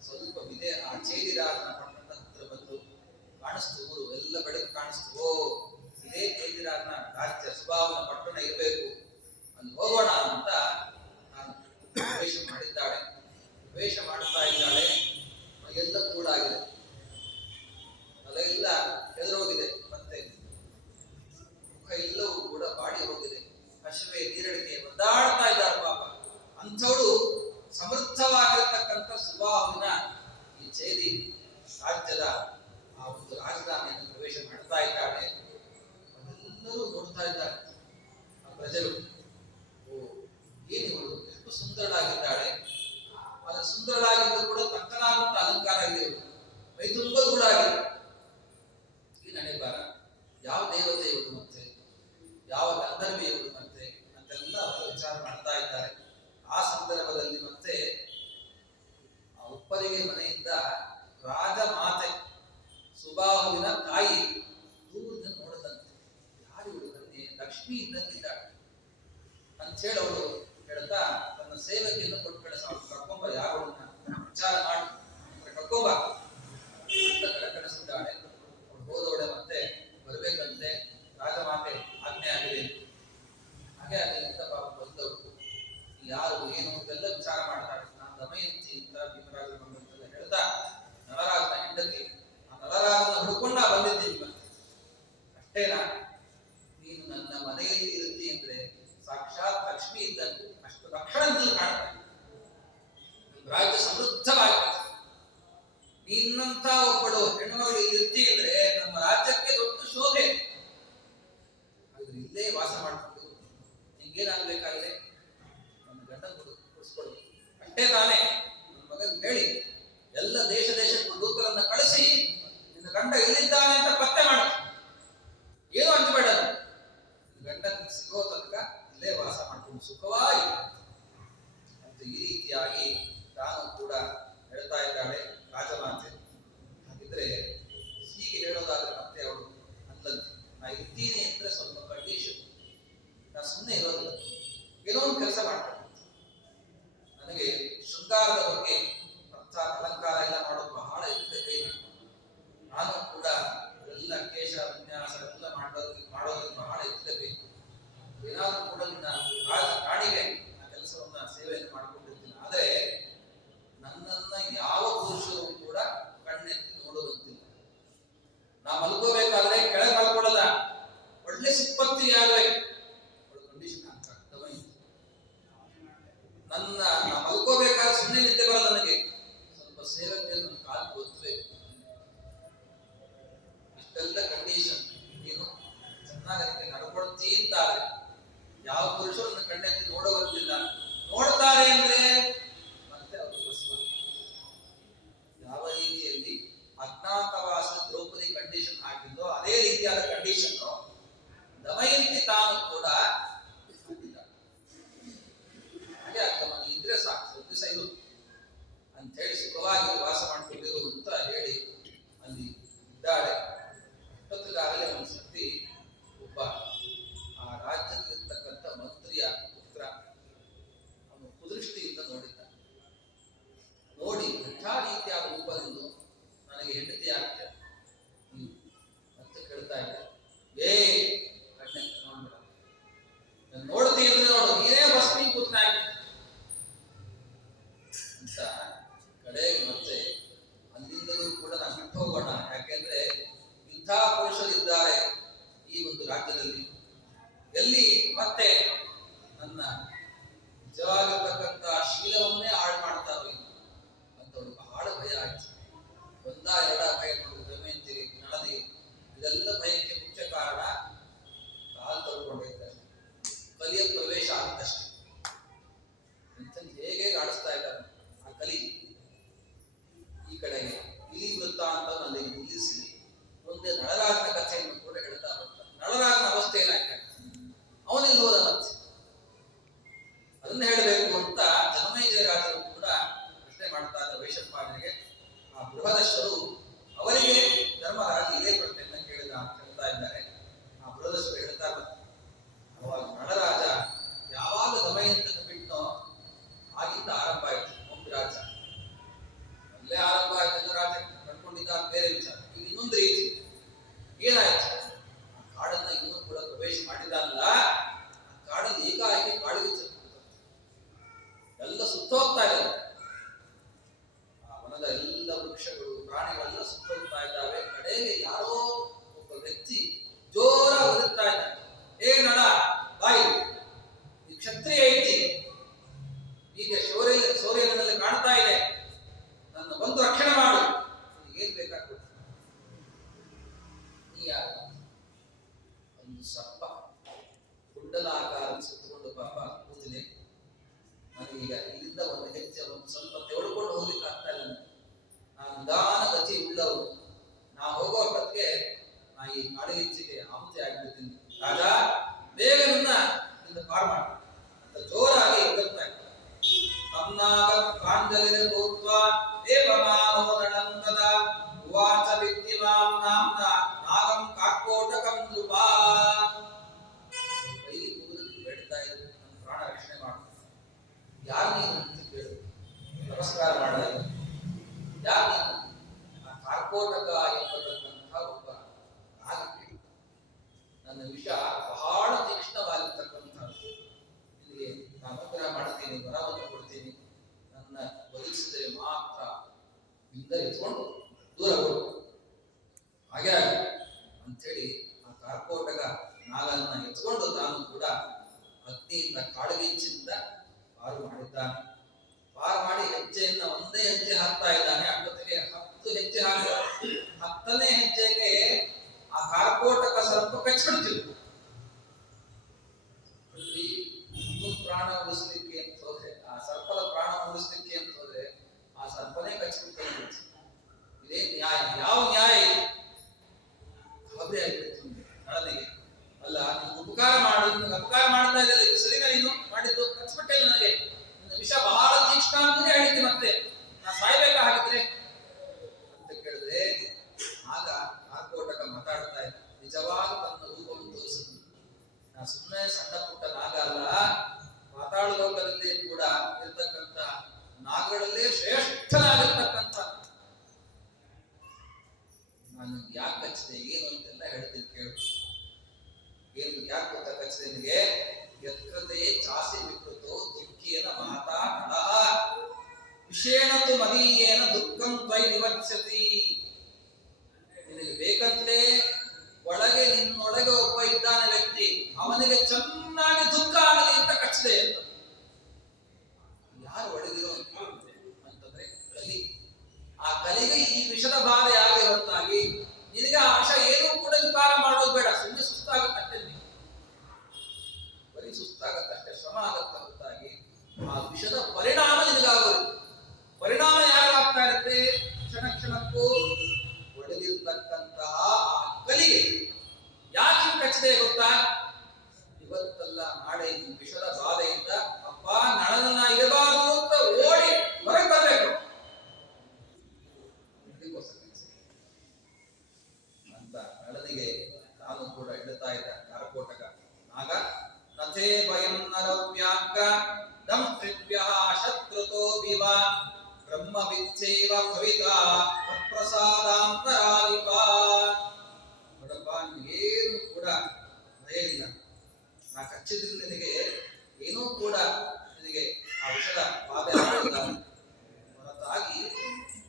ಸ್ವಲ್ಪ ಇದೆ ಆ ಚೇದಿರಾಜನ ಪಟ್ಟಣದ ಹತ್ರ ಬಂದು ಕಾಣಿಸ್ತು. ಊರು ಎಲ್ಲ ಬೆಳಕು ಕಾಣಿಸ್ತು. ಓ, ಇದೇ ಚೇದಿರಾಜನ ರಾಜ್ಯ ಸುಭಾವನ ಪಟ್ಟಣ ಇರಬೇಕು ಅಲ್ಲಿ ಹೋಗೋಣ ಅಂತ ನಾನು ಪ್ರವೇಶ ಮಾಡಿದ್ದಾಳೆ. ಪ್ರವೇಶ ಮಾಡ್ತಾ ಇದ್ದಾಳೆ. ಎಲ್ಲ ಕೂಡಾಗಿದೆ, ತಲೆಯೆಲ್ಲ ಎದುರೋಗಿದೆ, ಮತ್ತೆ ಮುಖ ಎಲ್ಲವೂ ಕೂಡ ಬಾಡಿ ಹೋಗಿದೆ. ಹಸಿವೆ ನೀರಡಿಕೆ ಒದ್ದಾಡ್ತಾ ಇದ್ದಾರೆ ಪಾಪ. ಅಂಥವಳು ಸಮೃದ್ಧವಾಗಿರತಕ್ಕಂಥ ಸುಬಾಹುವಿನ ಈ ಚೇದಿ ರಾಜ್ಯದ ಆ ಒಂದು ರಾಜಧಾನಿಯನ್ನು ಪ್ರವೇಶ ಮಾಡ್ತಾ ಇದ್ದಾಳೆ. ಅದೆಲ್ಲರೂ ನೋಡ್ತಾ ಇದ್ದಾರೆ ಆ ಪ್ರಜೆಗಳು. ಓ, ಏನಿವಳು ಎಷ್ಟು ಸುಂದರಳಾಗಿದ್ದಾಳೆ. ಅದು ಸುಂದರಳಾಗಿದ್ದು ಕೂಡ ತಕ್ಕನಾದಂತ ಅಲಂಕಾರ ಇದೆ. ಮೈ ತುಂಬ ಧೂಳಾಗಿದೆ. ಈ ನಡೆಬಾರ ಯಾವ ದೇವತೆ ಇವಳು ಮತ್ತೆ, ಯಾವ ಗಂಧರ್ವಿ ಇವಳು ಮತ್ತೆ ಅಂತೆಲ್ಲ ವಿಚಾರ ಮಾಡ್ತಾ ಇದ್ದಾರೆ. ಆ ಸಂದರ್ಭದಲ್ಲಿ ಮತ್ತೆ ಆ ಉಪ್ಪರಿಗೆ ಮನೆಯಿಂದ ರಾಜಮಾತೆ ಸುಬಾಹುವಿನ ತಾಯಿ ದೂರದಿಂದ ನೋಡದಂತೆ, ಯಾರು ಇವಳು ಕನ್ಯೆ, ಲಕ್ಷ್ಮಿ ಇದ್ದಂತಿದ್ದಾಳೆ ಅಂತೇಳಿ ಅವಳು ಹೇಳ್ತಾ ತನ್ನ ಸೇವಕಿಯನ್ನು ಕೊಟ್ಟು ಕಳಿಸ, ಕರ್ಕೊಂಬ, ಯಾರನ್ನ ವಿಚಾರ ಮಾಡಿ ಕರ್ಕೊಂಬ ಅಂತ ಕಳಿಸಿದ್ದಾಳೆ. ಅವಳು ಹೋದವಳೆ ಮತ್ತೆ ಬರ್ಬೇಕಂತೆ. ರಾಜಮಾತೆ ಆಜ್ಞೆ ಆಗಿದೆ, ಹಾಗೆ ಆಗಲಿ ಅಂತ ಪಾಪ ಬಂದವರು ಯಾರು ಏನು ಅಂತೆಲ್ಲ ವಿಚಾರ ಮಾಡ್ತಾಳೆ. ನಾನು ದಮಯಂತಿ ಅಂತ ಭೀಮರಾಜ ಅಂತೆಲ್ಲ ಹೇಳ್ತಾ ನಳರಾಜನ ಹೆಂಡತಿ, ಆ ನಳರಾಜನ ಹುಡ್ಕೊಂಡ ಬಂದಿದ್ದೀನಿ ಮತ್ತೆ. ಅಷ್ಟೇನಾ, ನೀನು ನನ್ನ ಮನೆಯಲ್ಲಿ ಇರುತ್ತಿ ಅಂದ್ರೆ ಸಾಕ್ಷಾತ್ ಲಕ್ಷ್ಮಿ ಇದ್ದಂತೆ ಅಷ್ಟು ಲಕ್ಷಣಗಳು ಕಾಣ್ತಾನೆ. ರಾಜ್ಯ ಸಮೃದ್ಧವಾಗಿದೆ. ನಿನ್ನಂತ ಒಬ್ಬಳು ಹೆಣ್ಣುಮಗಳು ಇರ್ತಿ ಅಂದ್ರೆ ನಮ್ಮ ರಾಜ್ಯಕ್ಕೆ ದೊಡ್ಡ ಶೋಭೆ. ಹಾಗಾದ್ರೆ ಇಲ್ಲೇ ವಾಸ ಮಾಡ್ಕೊಂಡು ನಿಂಗೇನಾಗ್ಬೇಕಾಗಿದೆ, ನನ್ನ ಗಂಡ ಕೊಡಿಸ್ಕೊಡು ಅಷ್ಟೇ ತಾನೇ. ನನ್ನ ಮಗನ್ ಹೇಳಿ ಎಲ್ಲ ದೇಶಕ್ಕೂ ದೂತರನ್ನ ಕಳಿಸಿ ನಿನ್ನ ಗಂಡ ಎಲ್ಲಿದ್ದಾನೆ ಅಂತ ಪತ್ತೆ ಮಾಡು, ಏನು ಅಂಜಬೇಡ. ಗಂಡ ಸಿಗೋ ತನಕ ಇಲ್ಲೇ ವಾಸ ಮಾಡ್ಕೊಂಡು ಸುಖವಾಗಿ ಅಂತ ಈ ರೀತಿಯಾಗಿ ತಾನು ಕೂಡ ಹೇಳ್ತಾ ಇದ್ದಾಳೆ ರಾಜಮಾತೆ. ಹಾಗಿದ್ರೆ ಹೀಗೆ ಹೇಳೋದಾದ್ರೆ ಮತ್ತೆ ಅವಳು ಅಂದಂತೆ, ನಾ ಇರ್ತೀನಿ ಅಂದ್ರೆ ಸ್ವಲ್ಪ ಕಂಡೀಷನ್, ನಾ ಸುಮ್ಮನೆ ಇರೋದಿಲ್ಲ, ಏನೋ ಒಂದು ಕೆಲಸ ಮಾಡ್ತಾರೆ. ನನಗೆ ಶೃಂಗಾರದ ಬಗ್ಗೆ ಅರ್ಥ ಅಲಂಕಾರ ಎಲ್ಲ ಮಾಡೋದು ಬಹಳ ಇರ್ತದೆ ಕೈ. ನಾನು ಕೂಡ ಎಲ್ಲ ಕೇಶ ವಿನ್ಯಾಸ ಎಲ್ಲ ಮಾಡೋದಕ್ಕೆ ಬಹಳ ಇರ್ತದೆ. ಏನಾದ್ರೂ ಕೂಡ ನಿನ್ನ ರಾಣಿಗೆ ಆ ಕೆಲಸವನ್ನ ಸೇವೆಯನ್ನು ಮಾಡ್ಕೊಂಡಿರ್ತೀನಿ. ಆದರೆ ನನ್ನನ್ನ ಯಾವ ಪುರುಷರು ಕೂಡ ಕಣ್ಣೆತ್ತಿ ನೋಡುವಂತಿಲ್ಲ. ನಾ ಮಲ್ಕೋಬೇಕಾದ್ರೆ ಕೆಳಗೆ ಮಲ್ಕೊಡಲ್ಲ, ಒಳ್ಳೆ ಸುಪ್ಪತ್ತಿ ಆಗ್ಬೇಕು. ಕಂಡೀಷನ್ ನನ್ನ ನಾ ಮಲ್ಕೋಬೇಕಾದ್ರೆ ಸುಮ್ಮನೆ ನಿದ್ದೆ ಬರಲ್ಲ ನನಗೆ, ಸ್ವಲ್ಪ ಸೇವಕ್ಕೆ ನನ್ನ ಕಾಲು ಗೊತ್ತಬೇಕು. ಇಷ್ಟೆಲ್ಲ ಕಂಡೀಷನ್ ನೀನು ಚೆನ್ನಾಗಿ ಅದಕ್ಕೆ ನಡ್ಕೊಳ್ತೀ ಅಂತಾರೆ. ಯಾವ ಪುರುಷರು ನನ್ನ ಕಣ್ಣೆತ್ತಿ ನೋಡುವಂತಿಲ್ಲ, ನೋಡ್ತಾರೆ ಅಂದ್ರೆ ಮತ್ತೆ ಅವರು ಭಸ್ಮ. ಯಾವ ರೀತಿಯಲ್ಲಿ ಅಜ್ಞಾತವಾಸ ದ್ರೌಪದಿ ಕಂಡೀಷನ್ ಹಾಕಿದ್ದೋ ಅದೇ ರೀತಿಯಾದ ಕಂಡೀಷನ್ ದಮಯಂತಿ ತಾನು ಕೂಡ ಹಾಕಿದ್ದ. ಹಾಗೆ ಆಗ್ತಮ್ಮ ಇದ್ರೆ ಸಾಕು, ದಿವಸ ಇದು ಅಂತ ಹೇಳಿ ಸುಖವಾಗಿ ವಾಸ ಮಾಡ್ಕೊಂಡಿರು ಅಂತ ಹೇಳಿ ಅಲ್ಲಿ ಇದ್ದಾಳೆ. ಅಷ್ಟೊತ್ತಿಗಾಗಲೇ ಒಂದು ಸರ್ತಿ ಒಬ್ಬ ಆ ರಾಜ್ಯದಲ್ಲಿರ್ತಕ್ಕಂಥ ಮಂತ್ರಿಯ ಪುತ್ರ ಅವನು ಕುದೃಷ್ಟಿಯಿಂದ ನೋಡಿದ್ದ. ನೋಡಿ ಎಂಥ ರೀತಿಯಾದ ರೂಪದಿಂದ ನನಗೆ ಹೆಂಡತಿ ಆಗ್ತದೆ ಅಂತ ಕೇಳ್ತಾ ಇದ್ದ. ಏ ಕಣ್ಣೆ ನೋಡ್ಬೇಡ, ನಾನು ನೋಡ್ತೀನಿ ಅಂದ್ರೆ ನೋಡು, ನೀನೇ ಬಸ್ನಿ ಕೂತ್ನ ಅಂತ ಕಡೆಗೆ ಮತ್ತೆ ಅಲ್ಲಿಂದಲೂ ಕೂಡ ನಾನು ಬಿಟ್ಟು ಹೋಗೋಣ. ಯಾಕೆಂದ್ರೆ ಇಂಥ ಪುರುಷರಿದ್ದಾರೆ ಈ ಒಂದು ರಾಜ್ಯದಲ್ಲಿ, ಎಲ್ಲಿ ಮತ್ತೆ ನನ್ನ ನಿಜವಾಗಿರ್ತಕ್ಕಂಥ ಶೀಲವನ್ನೇ ಹಾಳು ಮಾಡ್ತಾರೋ ಅಂತ ಬಹಳ ಭಯ ಆಯ್ತು. ಒಂದ ಎರಡ ಭಯ ದಮಯಂತಿ ನಳದಿ ಇದೆಲ್ಲ ಭಯಕ್ಕೆ ಮುಖ್ಯ ಕಾರಣ ಕಾಲು ತಗೊಂಡಿದ್ದಾರೆ, ಕಲಿಯ ಪ್ರವೇಶ ಆಗಿದ್ದಷ್ಟೇ. ಹೇಗೆ ಆಡಿಸ್ತಾ ಇದ್ದಾರೆ ಆ ಕಲಿ. ಈ ಕಡೆಗೆ ಈ ವೃತ್ತಾಂತ ನನಗೆ ನಿಲ್ಲಿಸಿ ಮುಂದೆ ನಳರಾಜನ ಕಥೆಯನ್ನು ಕೂಡ ಹೇಳ್ತಾ ಬರ್ತಾರೆ. ನಳರಾಜನ ಅವಸ್ಥೆ ಏನಾಗ್ತದೆ, ಅವನಿಲ್ಲಿ ಹೋದ ಮತ್ತೆ ಅದನ್ನ ಹೇಳಬೇಕು ಅಂತ ಜನಮೇಜಯ ರಾಜರು ಕೂಡ ಪ್ರಶ್ನೆ ಮಾಡ್ತಾ ಇದ್ದ ವೈಶಂಪಾಯನಿಗೆ. ಆ ಬೃಹದಶ್ವರು ಅವರಿಗೆ ಧರ್ಮರಾಜ ಇದೇ ಪ್ರಶ್ನೆಯನ್ನ ಕೇಳಿದ ಅಂತ ಹೇಳ್ತಾ ಸರ್ಪ ಕುಂಡಲಾಕಾರ ಸುತ್ತಕೊಂಡು ಪಾಪ ಕೂತಿದೆ. ನನಗೀಗ ಇಲ್ಲಿಂದ ಒಂದು ಹೆಜ್ಜೆ ಒಂದು ಸ್ವಲ್ಪ ತೆಗೆದುಕೊಂಡು ಹೋಗ್ಲಿಕ್ಕೆ ಆಗ್ತಾ ಇಲ್ಲ. ನಾನು ನಿಧಾನ ಗತಿ ಉಳ್ಳವರು. ನಾ ಹೋಗೋಷ್ಟೊತ್ತಿಗೆ ನಾ ಈ ಕಾಡಗಿಚ್ಚಿಗೆ ಆಹುತಿ ಆಗ್ಬಿಡ್ತೀನಿ. ರಾಜ ಬೇಗ ನಿನ್ನ ಪಾರು ಮಾಡಿ ಅಂತ ಜೋರಾಗಿ ಎದುರ್ತಾ ಇದ್ದಾರೆ. ತಮ್ನಾಗ ಪ್ರಾಂಜಲಿನ ಭೂತ್ವ ದೇವಮಾನೋ ನಡಂತದ ಉವಾಚ ವಿದ್ಯಮಾಂ ನಾಮ್ನ ನಾಗಂ ಕಾಕೋಟಕಂ ಧ್ರುವ. ಕೈ ಮುಗಿದು ಬೇಡ್ತಾ ಇದ್ರು, ನನ್ನ ಪ್ರಾಣ ರಕ್ಷಣೆ ಮಾಡು. ಯಾರು ನೀನು ಅಂತ ಕೇಳು, ನಮಸ್ಕಾರ ಮಾಡಲ್ಲ. ಯಾರು ನೀನು? ಆ ಕಾರ್ಕೋಟಕ ಎಂಬತಕ್ಕಂತಹ ಒಬ್ಬ ನಾಗ. ನನ್ನ ವಿಷ ಬಹಳ ತೀಕ್ಷ್ಣವಾಗಿರ್ತಕ್ಕಂಥದ್ದು. ನಿನಗೆ ನಾನು ಅನುಗ್ರಹ ಮಾಡ್ತೀನಿ, ವರವನ್ನು ಕೊಡ್ತೀನಿ. ನನ್ನ ಬದುಕಿಸಿದರೆ ಮಾತ್ರ ಇಂದ ಎತ್ಕೊಂಡು ದೂರ ಹೋಗು. ಹಾಗೆ ಅಂಥೇಳಿ ಆ ಕಾರ್ಕೋಟಕ ನಾಗನ್ನ ಎತ್ಕೊಂಡು ತಾನು ಕೂಡ ಅಗ್ನಿಯಿಂದ ಕಾಡಗಿಚ್ಚಿಂದ ಪಾರು ಮಾಡಿದ್ದಾನೆ. ಪಾರು ಮಾಡಿ ಹೆಜ್ಜೆಯನ್ನ ಒಂದೇ ಹೆಜ್ಜೆ ಹಾಕ್ತಾ ಇದ್ದಾನೆ. ಅಷ್ಟೊತ್ತಿಗೆ 10 ಹೆಜ್ಜೆ ಹಾಕಿ 10ನೇ ಹೆಜ್ಜೆಗೆ ಆ ಕಾರ್ಕೋಟಕ ಸರ್ಪ ಕಚ್ಚಿಬಿಡ್ತೀವಿ. ಪ್ರಾಣ ಉಳಿಸ್ಲಿಕ್ಕೆ ಅಂತ ಹೋದ್ರೆ, ಆ ಸರ್ಪದ ಪ್ರಾಣ ಉಳಿಸ್ಲಿಕ್ಕೆ ಅಂತ ಹೋದ್ರೆ ಆ ಸರ್ಪನೇ ಕಚ್ಚಿಬಿಡ್ತಾನೆ. ಇದೇ ನ್ಯಾಯ? ಯಾವ ನ್ಯಾಯ? ಗಾಬರಿ ಆಗಿಬಿಡ್ತು ನಳನಿಗೆ. ಅಲ್ಲ, ನೀನು ಉಪಕಾರ ಮಾಡ್ತಾ ಇದ್ದ ಇದು ಸರಿನಾ? ನೀನು ಮಾಡಿದ್ದು ಕಚ್ಚಿಬಿಟ್ಟೆ ನನಗೆ. ನಿನ್ನ ವಿಷ ಬಹಳ ತೀಕ್ಷ್ಣ ಅಂತಾನೆ ಹೇಳಿದ್ದೆ, ಮತ್ತೆ ನಾ ಸಾಯ್ಬೇಕಾ ಹಾಗಿದ್ರೆ ಅಂತ ಕೇಳಿದ್ರೆ ಆಗ ಕಾರ್ಕೋಟಕ ಮಾತಾಡ್ತಾ ಇದ್ದ. ನಿಜವಾಗ ತನ್ನ ರೂಪವನ್ನು ತೋರಿಸಿದ್ರು. ನಾ ಸುಮ್ಮನೆ ಸಣ್ಣ ಪುಟ್ಟ ನಾಗ ಅಲ್ಲ, ಪಾತಾಳ ಲೋಕದಲ್ಲಿ ಕೂಡ ಇರ್ತಕ್ಕಂಥ ನಾಗಗಳಲ್ಲೇ ಶ್ರೇಷ್ಠನಾಗಿರ್ತಕ್ಕಂಥ. ನಾನು ಯಾಕೆ ಕಚ್ಚಿದೆ ಏನು ಅಂತೆಲ್ಲ ಹೇಳ್ತೀನಿ ಕೇಳು. ಏನು ಯಾಕೆ ಗೊತ್ತಾ ಕಚ್ಚಿದೆ ನಿನಗೆ? ಯತ್ಕೃತೆ ಚಾಸಿ ವಿಕೃತೋ ದುಃಖೇನ ಮಾತಾ ನಡಃ ವಿಷೇಣತು ಮದೀಯೇನ ದುಃಖಂ ತ್ವೈ ನಿವರ್ತ್ಸ್ಯತಿ. ನಿನಗೆ ಬೇಕಂತಲೇ ಒಳಗೆ ನಿನ್ನೊಳಗೆ ಒಬ್ಬ ಇದ್ದಾನೆ ವ್ಯಕ್ತಿ, ಅವನಿಗೆ ಚೆನ್ನಾಗಿ ದುಃಖ ಆಗಲಿ ಅಂತ ಕಚ್ಚಿದೆ ಅಂತ. ಯಾರು ಒಳಗಿರೋ ಅಂತಂದ್ರೆ ಕಲಿ. ಆ ಕಲಿಗೆ ಈ ವಿಷದ ಬಾಧೆ ಆಗಿ ಹೊರತಾಗಿ ನಿನಗೆ ಆ ವಿಷ ಏನೂ ಕೂಡ ವಿಕಾರ ಮಾಡೋದು ಬೇಡ. ಸುಮ್ಮನೆ ಸುಸ್ತಾಗತ್ತಷ್ಟೇ, ಬರೀ ಸುಸ್ತಾಗತ್ತಷ್ಟೇ, ಶ್ರಮ ಆಗತ್ತ ಹೊರತಾಗಿ ಆ ವಿಷದ ಪರಿಣಾಮ ನಿನಗಾಗೋದು. ಪರಿಣಾಮ ಯಾರಾಗ್ತಾ ಇರುತ್ತೆ? ಕ್ಷಣ ಕ್ಷಣಕ್ಕೂ ಒಳಗಿರ್ತಕ್ಕಂತಹ ಆ ಕಲಿಗೆ. ಯಾಕೆ ಕಚ್ಚಿದೆ ಗೊತ್ತಾ? ಇವತ್ತಲ್ಲ ನಾಳೆ ಈ ವಿಷದ ಬಾಧೆಯಿಂದ ಅಪ್ಪ ನಳನನ್ನ ಇರಬಾರದು ಅಂತ ಓಡಿ ಹೊರಗೆ ಬರಬೇಕು ಅಂತ ನಳನಿಗೆ ತಾನು ಕೂಡ ಇಡುತ್ತಾ ಇದ್ದ ಕಾರ್ಕೋಟಕ ನಾಗ. ನಥೇ ಭಯಂ ನರವ್ಯಾಘ್ರ ದಂಷ್ಟ್ರಿಭ್ಯಃ ಶತ್ರುತೋ ವಿವ ಬ್ರಹ್ಮ ವಿಚ್ಚೈವ ಭವಿತಾ ಪ್ರಸಾದಾಂತರಾವಿಪ. ನೋಡಪ್ಪ, ಏನು ಕೂಡ ಭಯ ಇಲ್ಲ. ನಾ ಕಚ್ಚಿದ್ರೆ ನಿನಗೆ ಏನೂ ಕೂಡ ನಿನಗೆ ಆ ವಿಷದ ಬಾಧೆ ಆಗಿಲ್ಲ ಹೊರತಾಗಿ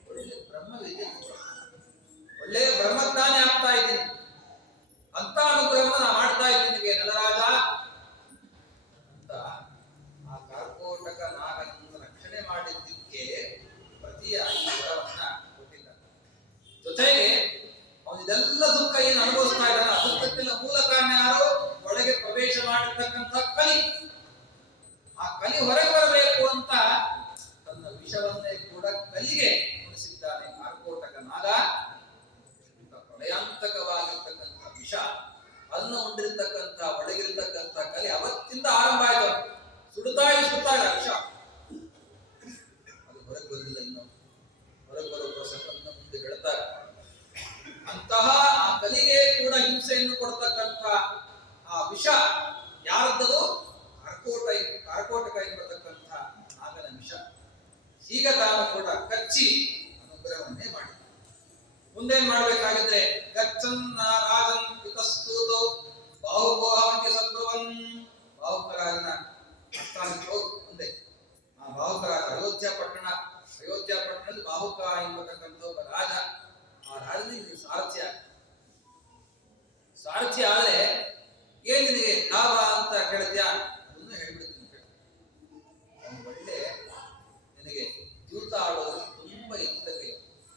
ಒಳ್ಳೆ ಬ್ರಹ್ಮವಿದ್ಯೆ, ಒಳ್ಳೆ ಬ್ರಹ್ಮಜ್ಞಾನಿ ಆಗ್ತಾ ಇದ್ದೀನಿ ಅಂತ ಅನುಗ್ರಹವನ್ನು ನಾ ಮಾಡ್ತಾ ಇದ್ದೀನಿ ನಿನಗೆ ನಳರಾಜ ಅಂತ ಆ ಕಾರ್ಕೋಟಕ ನಾಗನನ್ನು ರಕ್ಷಣೆ ಮಾಡಿದ್ದಕ್ಕೆ ಪ್ರತಿಯಾಗಿ ವರವನ್ನ ಕೊಟ್ಟಿದ್ದ. ಜೊತೆಗೆ ಅವನಿದೆಲ್ಲ ದುಃಖ ಏನು ಅನುಭವಿಸ್ತಾ ಇದ್ದಾನೆ, ಆ ದುಃಖಕ್ಕೆಲ್ಲ ಮೂಲ ಕಾರಣ ಯಾರು? ಒಳಗೆ ಪ್ರವೇಶ ಮಾಡಿರ್ತಕ್ಕಂಥ ಕಲಿ. ಆ ಕಲಿ ಹೊರಗೆ ಬರಬೇಕು ಅಂತ ತನ್ನ ವಿಷವನ್ನೇ ಕೂಡ ಕಲಿಗೆ ಉಳಿಸಿದ್ದಾನೆ ಕಾರ್ಕೋಟಕ ನಾಗ. ಪ್ರಳಯಾಂತಕವಾಗಿರ್ತಕ್ಕಂಥ ವಿಷ, ಅನ್ನ ಉಂಡಿರ್ತಕ್ಕಂಥ ಒಳಗಿರ್ತಕ್ಕಂಥ ಕಲಿ ಅವತ್ತಿಂದ ಆರಂಭ ಆಯ್ತು. ಸುಡುತ್ತಾ ಇಲ್ಲ ವಿಷ, ಅದು ಹೊರಗೆ ಬಂದಿಲ್ಲ. ಇನ್ನು ಹೊರಗೆ ಬರೋ ಪ್ರಸಂಗವನ್ನು ಮುಂದೆ ಹೇಳ್ತಾರೆ. ಅಂತಹ ಆ ಕಲಿಗೆ ಕೂಡ ಹಿಂಸೆಯನ್ನು ಕೊಡ್ತಕ್ಕಂಥ ಆ ವಿಷ ಯಾರದ್ದದು? ಕಾರ್ಕೋಟಕ ಎಂಬತಕ್ಕಂಥ ನಾಗನ ವಿಷ. ಈಗ ತಾನು ಕೂಡ ಕಚ್ಚಿ ಅನುಗ್ರಹವನ್ನೇ ಮಾಡಿ ಮುಂದೇನ್ ಮಾಡ್ಬೇಕಾಗಿದ್ರೆ ಗಚ್ಚನ್ನ ರಾಜನ್ ಇತಸ್ತೂತೋ ಬಾಹುಕೋಹಮತಿ ಸದ್ಭವನ್. ಬಾಹುಕರಾಜನ ಸ್ಥಾನಕ್ಕೆ ಹೋಗಿ ಮುಂದೆ ಆ ಬಾಹುಕರಾಜ ಅಯೋಧ್ಯ ಪಟ್ಟಣದಲ್ಲಿ ಬಾಹುಕ ಎಂಬತಕ್ಕಂಥ ಒಬ್ಬ ರಾಜ. ಆ ರಾಜನಿಗೆ ಸಾರಥ್ಯ ಆದ್ರೆ ಏನ್ ನಿನಗೆ ಲಾಭ ಅಂತ ಕೇಳ್ತೀಯಾ? ಅದನ್ನು ಹೇಳ್ಬಿಡ್ತೀನಿ ಕೇಳಿ. ಒಳ್ಳೆ ನಿನಗೆ ದ್ಯೂತ ಆಡೋದ್ರಲ್ಲಿ ತುಂಬಾ ಎತ್ತಕ್ಕೆ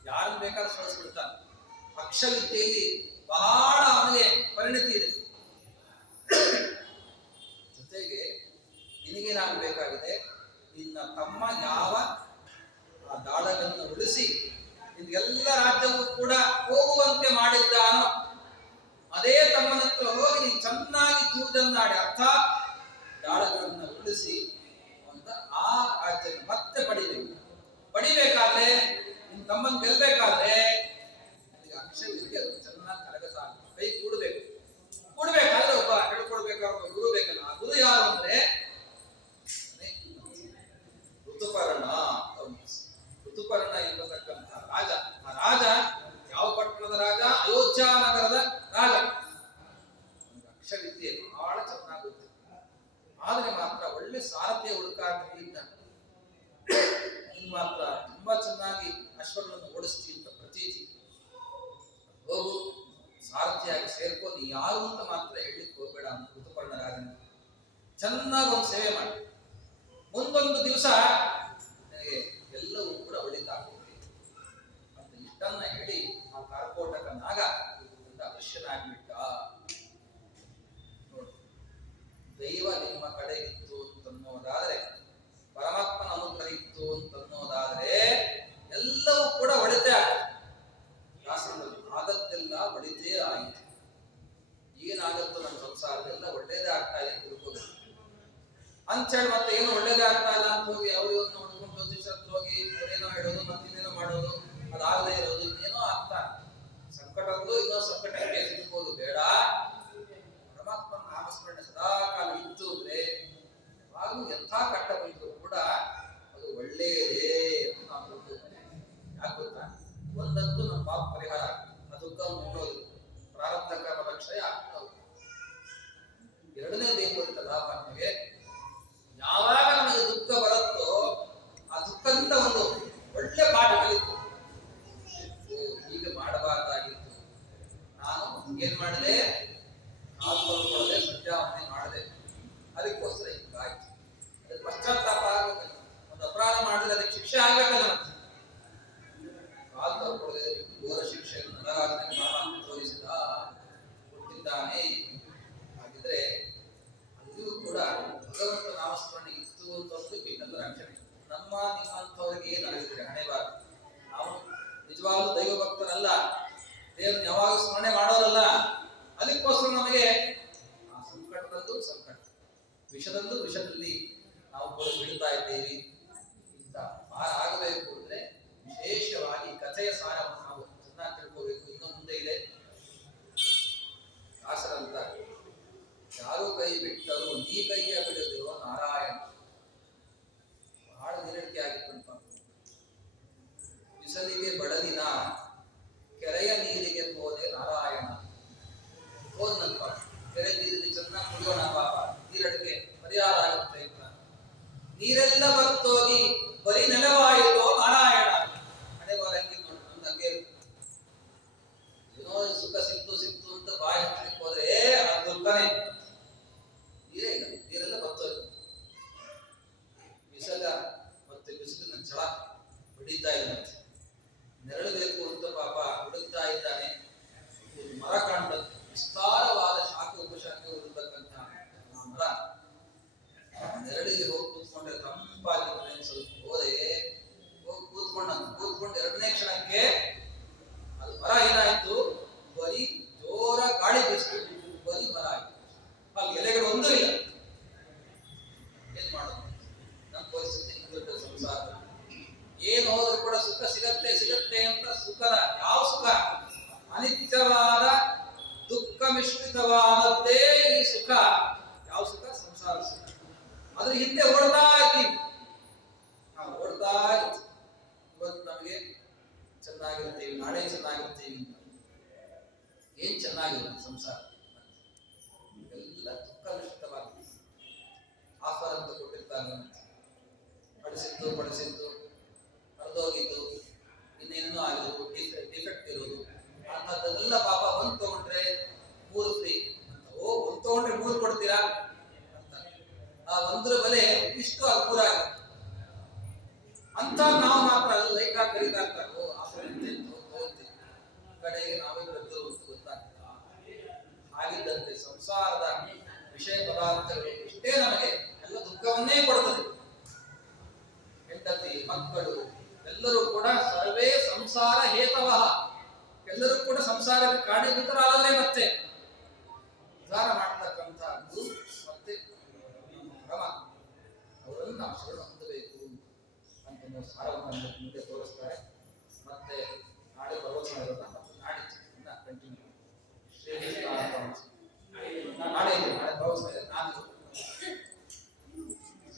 ಯಾರನ್ನು ಬೇಕಾದ್ರೂ ಸೋಲಿಸ್ಬಿಡ್ತಾನೆ. ಅಕ್ಷವಿದ್ಯೆಯಲ್ಲಿ ಬಹಳ ಅವನಿಗೆ ಪರಿಣತಿ ಇದೆ. ನಿನಗೇನಾಗಬೇಕಾಗಿದೆ, ನಿನ್ನ ತಮ್ಮ ಯಾವ ಆ ದಾಳಗಳನ್ನು ಉಳಿಸಿ ನಿನ್ಗೆಲ್ಲ ರಾಜ್ಯವೂ ಕೂಡ ಹೋಗುವಂತೆ ಮಾಡಿದ್ದಾನೋ ಅದೇ ತಮ್ಮನ ಹತ್ರ ಹೋಗಿ ನೀನು ಚೆನ್ನಾಗಿ ಜೂಜನ್ನಾಡಿ ಅರ್ಥಾತ್ ದಾಳಗಳನ್ನು ಉಳಿಸಿ ಅಂತ ಆ ರಾಜ್ಯ ಮತ್ತೆ ಪಡಿಬೇಕಾದ್ರೆ ನಿನ್ ತಮ್ಮನ್ ಗೆಲ್ಬೇಕಾದ್ರೆ ಅಕ್ಷರಕ್ಕೆ ಅದು ಚೆನ್ನಾಗಿ ಕರಗತ ಕೈ ಕೂಡಬೇಕಾದ್ರೆ ಒಬ್ಬ ಹೇಳ್ಕೊಡ್ಬೇಕಾದ್ರೆ ಒಬ್ಬ ಗುರು ಬೇಕಲ್ಲ. ಆ ಗುರು ಯಾರು ಅಂದ್ರೆ ಋತುಪರ್ಣ ಎಂಬತಕ್ಕಂಥ ರಾಜ. ಆ ರಾಜ ಯಾವ ಪಟ್ಟಣದ ರಾಜ? ಅಯೋಧ್ಯ ನಗರದ ರಾಜ. ಅಕ್ಷರವಿದ್ಯೆ ಬಹಳ ಚೆನ್ನಾಗುತ್ತೆ, ಆದ್ರೆ ಮಾತ್ರ ಒಳ್ಳೆ ಸಾರಥಿಯ ಹುಡುಕಾಟ ಇದ್ದಾನೆ. ನೀನ್ ಮಾತ್ರ ತುಂಬಾ ಚೆನ್ನಾಗಿ ಅಶ್ವಗಳನ್ನು ಓಡಿಸ್ತಿ ಅಂತ ಪ್ರತೀತಿ. ಹೋಗು, ಸಾರಥಿಯಾಗಿ ಸೇರ್ಕೊಂಡು ಯಾರು ಅಂತ ಮಾತ್ರ ಹೇಳಲಿಕ್ಕೆ ಹೋಗ್ಬೇಡ ಅಂತ ಋತುಪರ್ಣ ರಾಜನ ಚೆನ್ನಾಗಿ ಒಂದು ಸೇವೆ ಮಾಡಿ. ಮುಂದೊಂದು ದಿವಸ ನನಗೆ ಎಲ್ಲವೂ ಕೂಡ ಒಳಿತಾಗುತ್ತೆ ಅಂತ ಇಷ್ಟನ್ನ ಹೇಳಿ ಆ ಕಾರ್ಕೋಟಕ ನಾಗ ಅದೃಶ್ಯನಾಗಿಬಿಟ್ಟ. ನೋಡಿ, ದೈವ ನಿಮ್ಮ ಕಡೆ ಇತ್ತು ಅಂತನ್ನೋದಾದ್ರೆ, ಪರಮಾತ್ಮನ ಅನುಗ್ರಹ ಇತ್ತು ಅಂತನ್ನೋದಾದ್ರೆ ಎಲ್ಲವೂ ಕೂಡ ಒಳಿತೇ ಆಗುತ್ತೆ. ಶಾಸ್ತ್ರದಲ್ಲಿ ಆದದ್ದೆಲ್ಲ ಒಳಿತೇ ಆಯಿತು. ಏನಾಗುತ್ತೋ ನಮ್ಮ ಸಂಸಾರದೆಲ್ಲ ಒಳ್ಳೇದೇ ಆಗ್ತಾ ಇದೆ ತಿಳ್ಕೋಬೇಕು ಅಂತೇಳಿ ಮತ್ತೆ ಏನು ಒಳ್ಳೇದೇ ಆಗ್ತಾ ಇಲ್ಲ ಅಂತ ಹೋಗಿ ಅವ್ರಿಗೆ ನೋಡ್ಕೊಂಡು ಜ್ಯೋತಿಷತ್ರ ಹೋಗಿ ಅವರೇನೋ ಹೇಳೋದು ಮತ್ತಿನ್ನೇನೋ ಮಾಡೋದು, ಅದಾಗದೇ ಇರೋದು, ಇನ್ನೇನೋ ಆಗ್ತಾ ಸಂಕಟಗಳು ಇನ್ನೋ ಸಂಕಟಕ್ಕೆ ಸಿಗ್ಬೋದು. ಬೇಡ, ಪರಮಾತ್ಮನ ನಾಮಸ್ಮರಣೆ ಸದಾ ಕಾಲ ಇತ್ತು ಅಂದ್ರೆ ಯಾವಾಗಲೂ ಎಂಥ ಕಷ್ಟ ಬಂದರೂ ಕೂಡ ಅದು ಒಳ್ಳೆಯದೇ ಅಂತ ನಾವು ತಿಳ್ಕೋಬೇಕು. ಯಾಕೆ ಗೊತ್ತಾ? ಒಂದಂತೂ ನಮ್ಮ ಪಾಪ ಪರಿಹಾರ ಆಗ್ತದೆ, ದುಃಖ ನೋಡೋದು, ಪ್ರಾರಬ್ಧ ಕರ್ಮದ ಕ್ಷಯ ಆಗ್ತಾ ಹೋಗುತ್ತೆ. ಎರಡನೇದೇನು ಗೊತ್ತ ಲಾಭ ನಮಗೆ? ಯಾವಾಗ ನಮಗೆ ದುಃಖ ಬರುತ್ತೋ ಆ ದುಃಖದಿಂದ ಒಂದು ಒಳ್ಳೆ ಪಾಠ ಕಲಿತು, ಹೀಗೆ ಮಾಡಬಾರ್ದಾಗಿತ್ತು, ನಾನು ಏನ್ ಮಾಡಿದೆ, ಕಾಲು ತೊಳ್ಕೊಳ್ಳದೆ ಸಂಧ್ಯಾವಂದನೆ ಮಾಡಿದೆ, ಅದಕ್ಕೋಸ್ಕರ ಹಿಂಗಾಯ್ತು. ಅದಕ್ಕೆ ಪಶ್ಚಾತ್ತಾಪ ಆಗಬೇಕಲ್ಲ. ಒಂದು ಅಪರಾಧ ಮಾಡಿದ್ರೆ ಅದಕ್ಕೆ ಶಿಕ್ಷೆ ಆಗ್ಬೇಕಲ್ಲ. ಮತ್ತೆ ಕಾಲು ತೊಳ್ಕೊಳ್ಳದೆ ಘೋರ ಶಿಕ್ಷೆಯನ್ನು ನರರಾಜನಿಗೆ ಪರಮಾತ್ಮ ತೋರಿಸಿದ ಕೊಟ್ಟಿದ್ದಾನೆ. ಹಾಗಿದ್ರೆ ಅಲ್ಲಿಯೂ ಕೂಡ ಭಗವಂತ ನಾಮಸ್ಮರಣೆ ಇತ್ತು ಅಂತ ಇನ್ನೆಲ್ಲ ರಕ್ಷಣೆ. ನಮ್ಮ ನಿಮ್ಮಂಥವ್ರಿಗೆ ಏನಾಗಿದ್ರೆ ಹಣೆ ಬಾರ, ನಾವು ನಿಜವಾಗ್ಲೂ ದೈವ ಭಕ್ತರಲ್ಲ, ದೇವರನ್ನ ಯಾವಾಗ ಸ್ಮರಣೆ ಮಾಡೋರಲ್ಲ. ಅದಕ್ಕೋಸ್ಕರ ನಮಗೆ ಆ ಸಂಕಟದಲ್ಲೂ ಸಂಕಟ, ವಿಷದಲ್ಲೂ ವಿಷದಲ್ಲಿ ನಾವು ಕೂಡ ಬೀಳ್ತಾ ಇದ್ದೀವಿ. ಇಂಥ ಭಾರ ಆಗಬೇಕು ಅಂದ್ರೆ ವಿಶೇಷವಾಗಿ ಕಥೆಯ ಸಾರವನ್ನು ನಾವು ಚೆನ್ನಾಗಿ ತಿಳ್ಕೋಬೇಕು. ಇನ್ನು ಮುಂದೆ ಇದೆ ದಾಸರಂತ, ಯಾರು ಕೈ ಬಿಟ್ಟರು ನೀ ಕೈಯ ಬಿಡದಿರುವ ನಾರಾಯಣ. ಬಹಳ ನಿರಡಿಕೆ ಆಗಿತ್ತಂತ. ಬಿಸಲಿಗೆ ಬಡದಿನ ಕೆರೆಯ ನೀರಿಗೆ ಹೋದೆ ನಾರಾಯಣ. ಹೋದ್ನಲ್ಪ, ಕೆರೆ ನೀರಿಗೆ ಚೆನ್ನಾಗಿ ಕುಡಿಯೋಣ ಪಾಪ, ನೀರಡಿಕೆ ಪರಿಹಾರ ಆಗುತ್ತೆ ಅಂತ. ನೀರೆಲ್ಲ ಬರ್ತೋಗಿ ಬರೀ ನೆಲವಾಯಿತು ನಾರಾಯಣ. ಹಣೆ ಬಾರಂಗಿ ನೋಡಿ ನಮ್ಗೆ ಏನೋ ಸುಖ ಸಿಕ್ತು ಅಂತ ಬಾಯಿ ಹಚ್ಚಲಿಕ್ಕೆ ಹೋದ್ರೆ ಅದು ದುಃಖನೇ. ನೀರೇ ಇಲ್ಲ, ನೀರೆಲ್ಲ ಬರ್ತೋಯ್ತು. ಬಿಸಲ ಮತ್ತೆ ಬಿಸಿಲಿನ ಛಳ ಹೊಡಿತಾ ಇದ್ದಂತೆ, ನೆರಳಬೇಕು ಅಂತ ಪಾಪ ಹುಡುಕ್ತಾ ಇದ್ದಾನೆ. ಮರ ಕಾಣ್ತದೆ, ವಿಸ್ತಾರವಾದ ಶಾಖೆ ಉಪಶಾಖೆ ಇರತಕ್ಕಂಥ ಮರ. ನೆರಳಿಗೆ ಹೋಗಿ ಕೂತ್ಕೊಂಡ್ರೆ ತಂಪಾಗಿರ್ತದೆ ಸ್ವಲ್ಪ. ಹೋದೆ, ಹೋಗಿ ಕೂತ್ಕೊಂಡು ಎರಡನೇ ಕ್ಷಣಕ್ಕೆ ಅದು ಮರ ಏನಾಯ್ತು, ಬರೀ ಜೋರ ಗಾಳಿ ಬೀಸ್ತು, ಬರೀ ಮರ ಆಯ್ತು. ಅಲ್ಲಿ ಎಲೆಗಳು ಒಂದೂ ಇಲ್ಲ. ಏನ್ ಮಾಡೋದು? ನಮ್ಮ ಪರಿಸ್ಥಿತಿ ಸಂಸಾರ. ಏನು ಹೋದ್ರೂ ಕೂಡ ಸುಖ ಸಿಗತ್ತೆ ಅಂತ ಸುಖದ ಯಾವ ಸುಖ? ಅನಿತ್ಯವಾದ ದುಃಖ ಮಿಶ್ರಿತವಾದದ್ದೇ ಈ ಸುಖ. ಯಾವ ಸುಖ? ಸಂಸಾರ ಸುಖ. ಅದ್ರ ಹಿಂದೆ ಓಡ್ತಾ ಇರ್ತೀವಿ ನಾವು, ಓಡ್ತಾ ಇರ್ತೀವಿ. ಇವತ್ತು ನಮಗೆ ಚೆನ್ನಾಗಿರ್ತೀವಿ, ನಾಳೆ ಚೆನ್ನಾಗಿರ್ತೀವಿ ಅಂತ. ಏನ್ ಚೆನ್ನಾಗಿಲ್ಲ ಸಂಸಾರ, ಎಲ್ಲ ದುಃಖ ಮಿಶ್ರಿತವಾಗಿದೆ. ಆಫರ್ ಅಂತ ಕೊಟ್ಟಿರ್ತಾರೆ, ಪಡಿಸಿದ್ದು ಹರಿದೋಗಿದ್ದು, ಇನ್ನೇನೇನೋ ಆಗಿರೋದು, ಡಿಫೆಕ್ಟ್ ಇರೋದು, ಅಂಥದ್ದೆಲ್ಲ ಪಾಪ ಒಂದು ತಗೊಂಡ್ರೆ 3 ಫ್ರೀ ಅಂತ. ಒಂದು ತಗೊಂಡ್ರೆ 3 ಕೊಡ್ತೀರಾ ಅಂತ. ಆ ಒಂದರ ಬೆಲೆ ಇಷ್ಟು ಅಪೂರ ಆಗುತ್ತೆ ಅಂತ. ನಾವು ಮಾತ್ರ ಲೈಟ್ ಆಗಿ ಕರೀತಾ ಇರ್ತಾರೆ, ಆಫರ್ ತಗೊಂತೀವಿ. ಕಡೆಗೆ ನಾವೇ ಬರೆದು ಗೊತ್ತಾಗ್ತದ. ಆಗಿದ್ದಂತೆ ಸಂಸಾರದ ವಿಷಯ ಪದಾರ್ಥಗಳು ಇಷ್ಟೇ ನಮಗೆ ಎಲ್ಲ ದುಃಖ ದುಃಖವನ್ನೇ ಕೊಡುತ್ತದೆ. ಹೆಂಡತಿ, ಮಕ್ಕಳು ಎಲ್ಲರೂ ಕೂಡ ಸರ್ವೇ ಸಂಸಾರ ಹೇತವಃ, ಎಲ್ಲರೂ ಕೂಡ ಸಂಸಾರಕ್ಕೆ ಕಾರಣೀಭೂತರಾದವರೇ. ಮತ್ತೆ ಉದ್ಧಾರ ಮಾಡ್ತಕ್ಕಂಥದ್ದು ಮತ್ತೆ ಪರಮಾತ್ಮ, ಅವರನ್ನು ನಾವು ಶರಣ ಹೊಂದಬೇಕು ಅಂತ ಸಾರವನ್ನು ಮುಂದೆ ತೋರಿಸ್ತಾರೆ.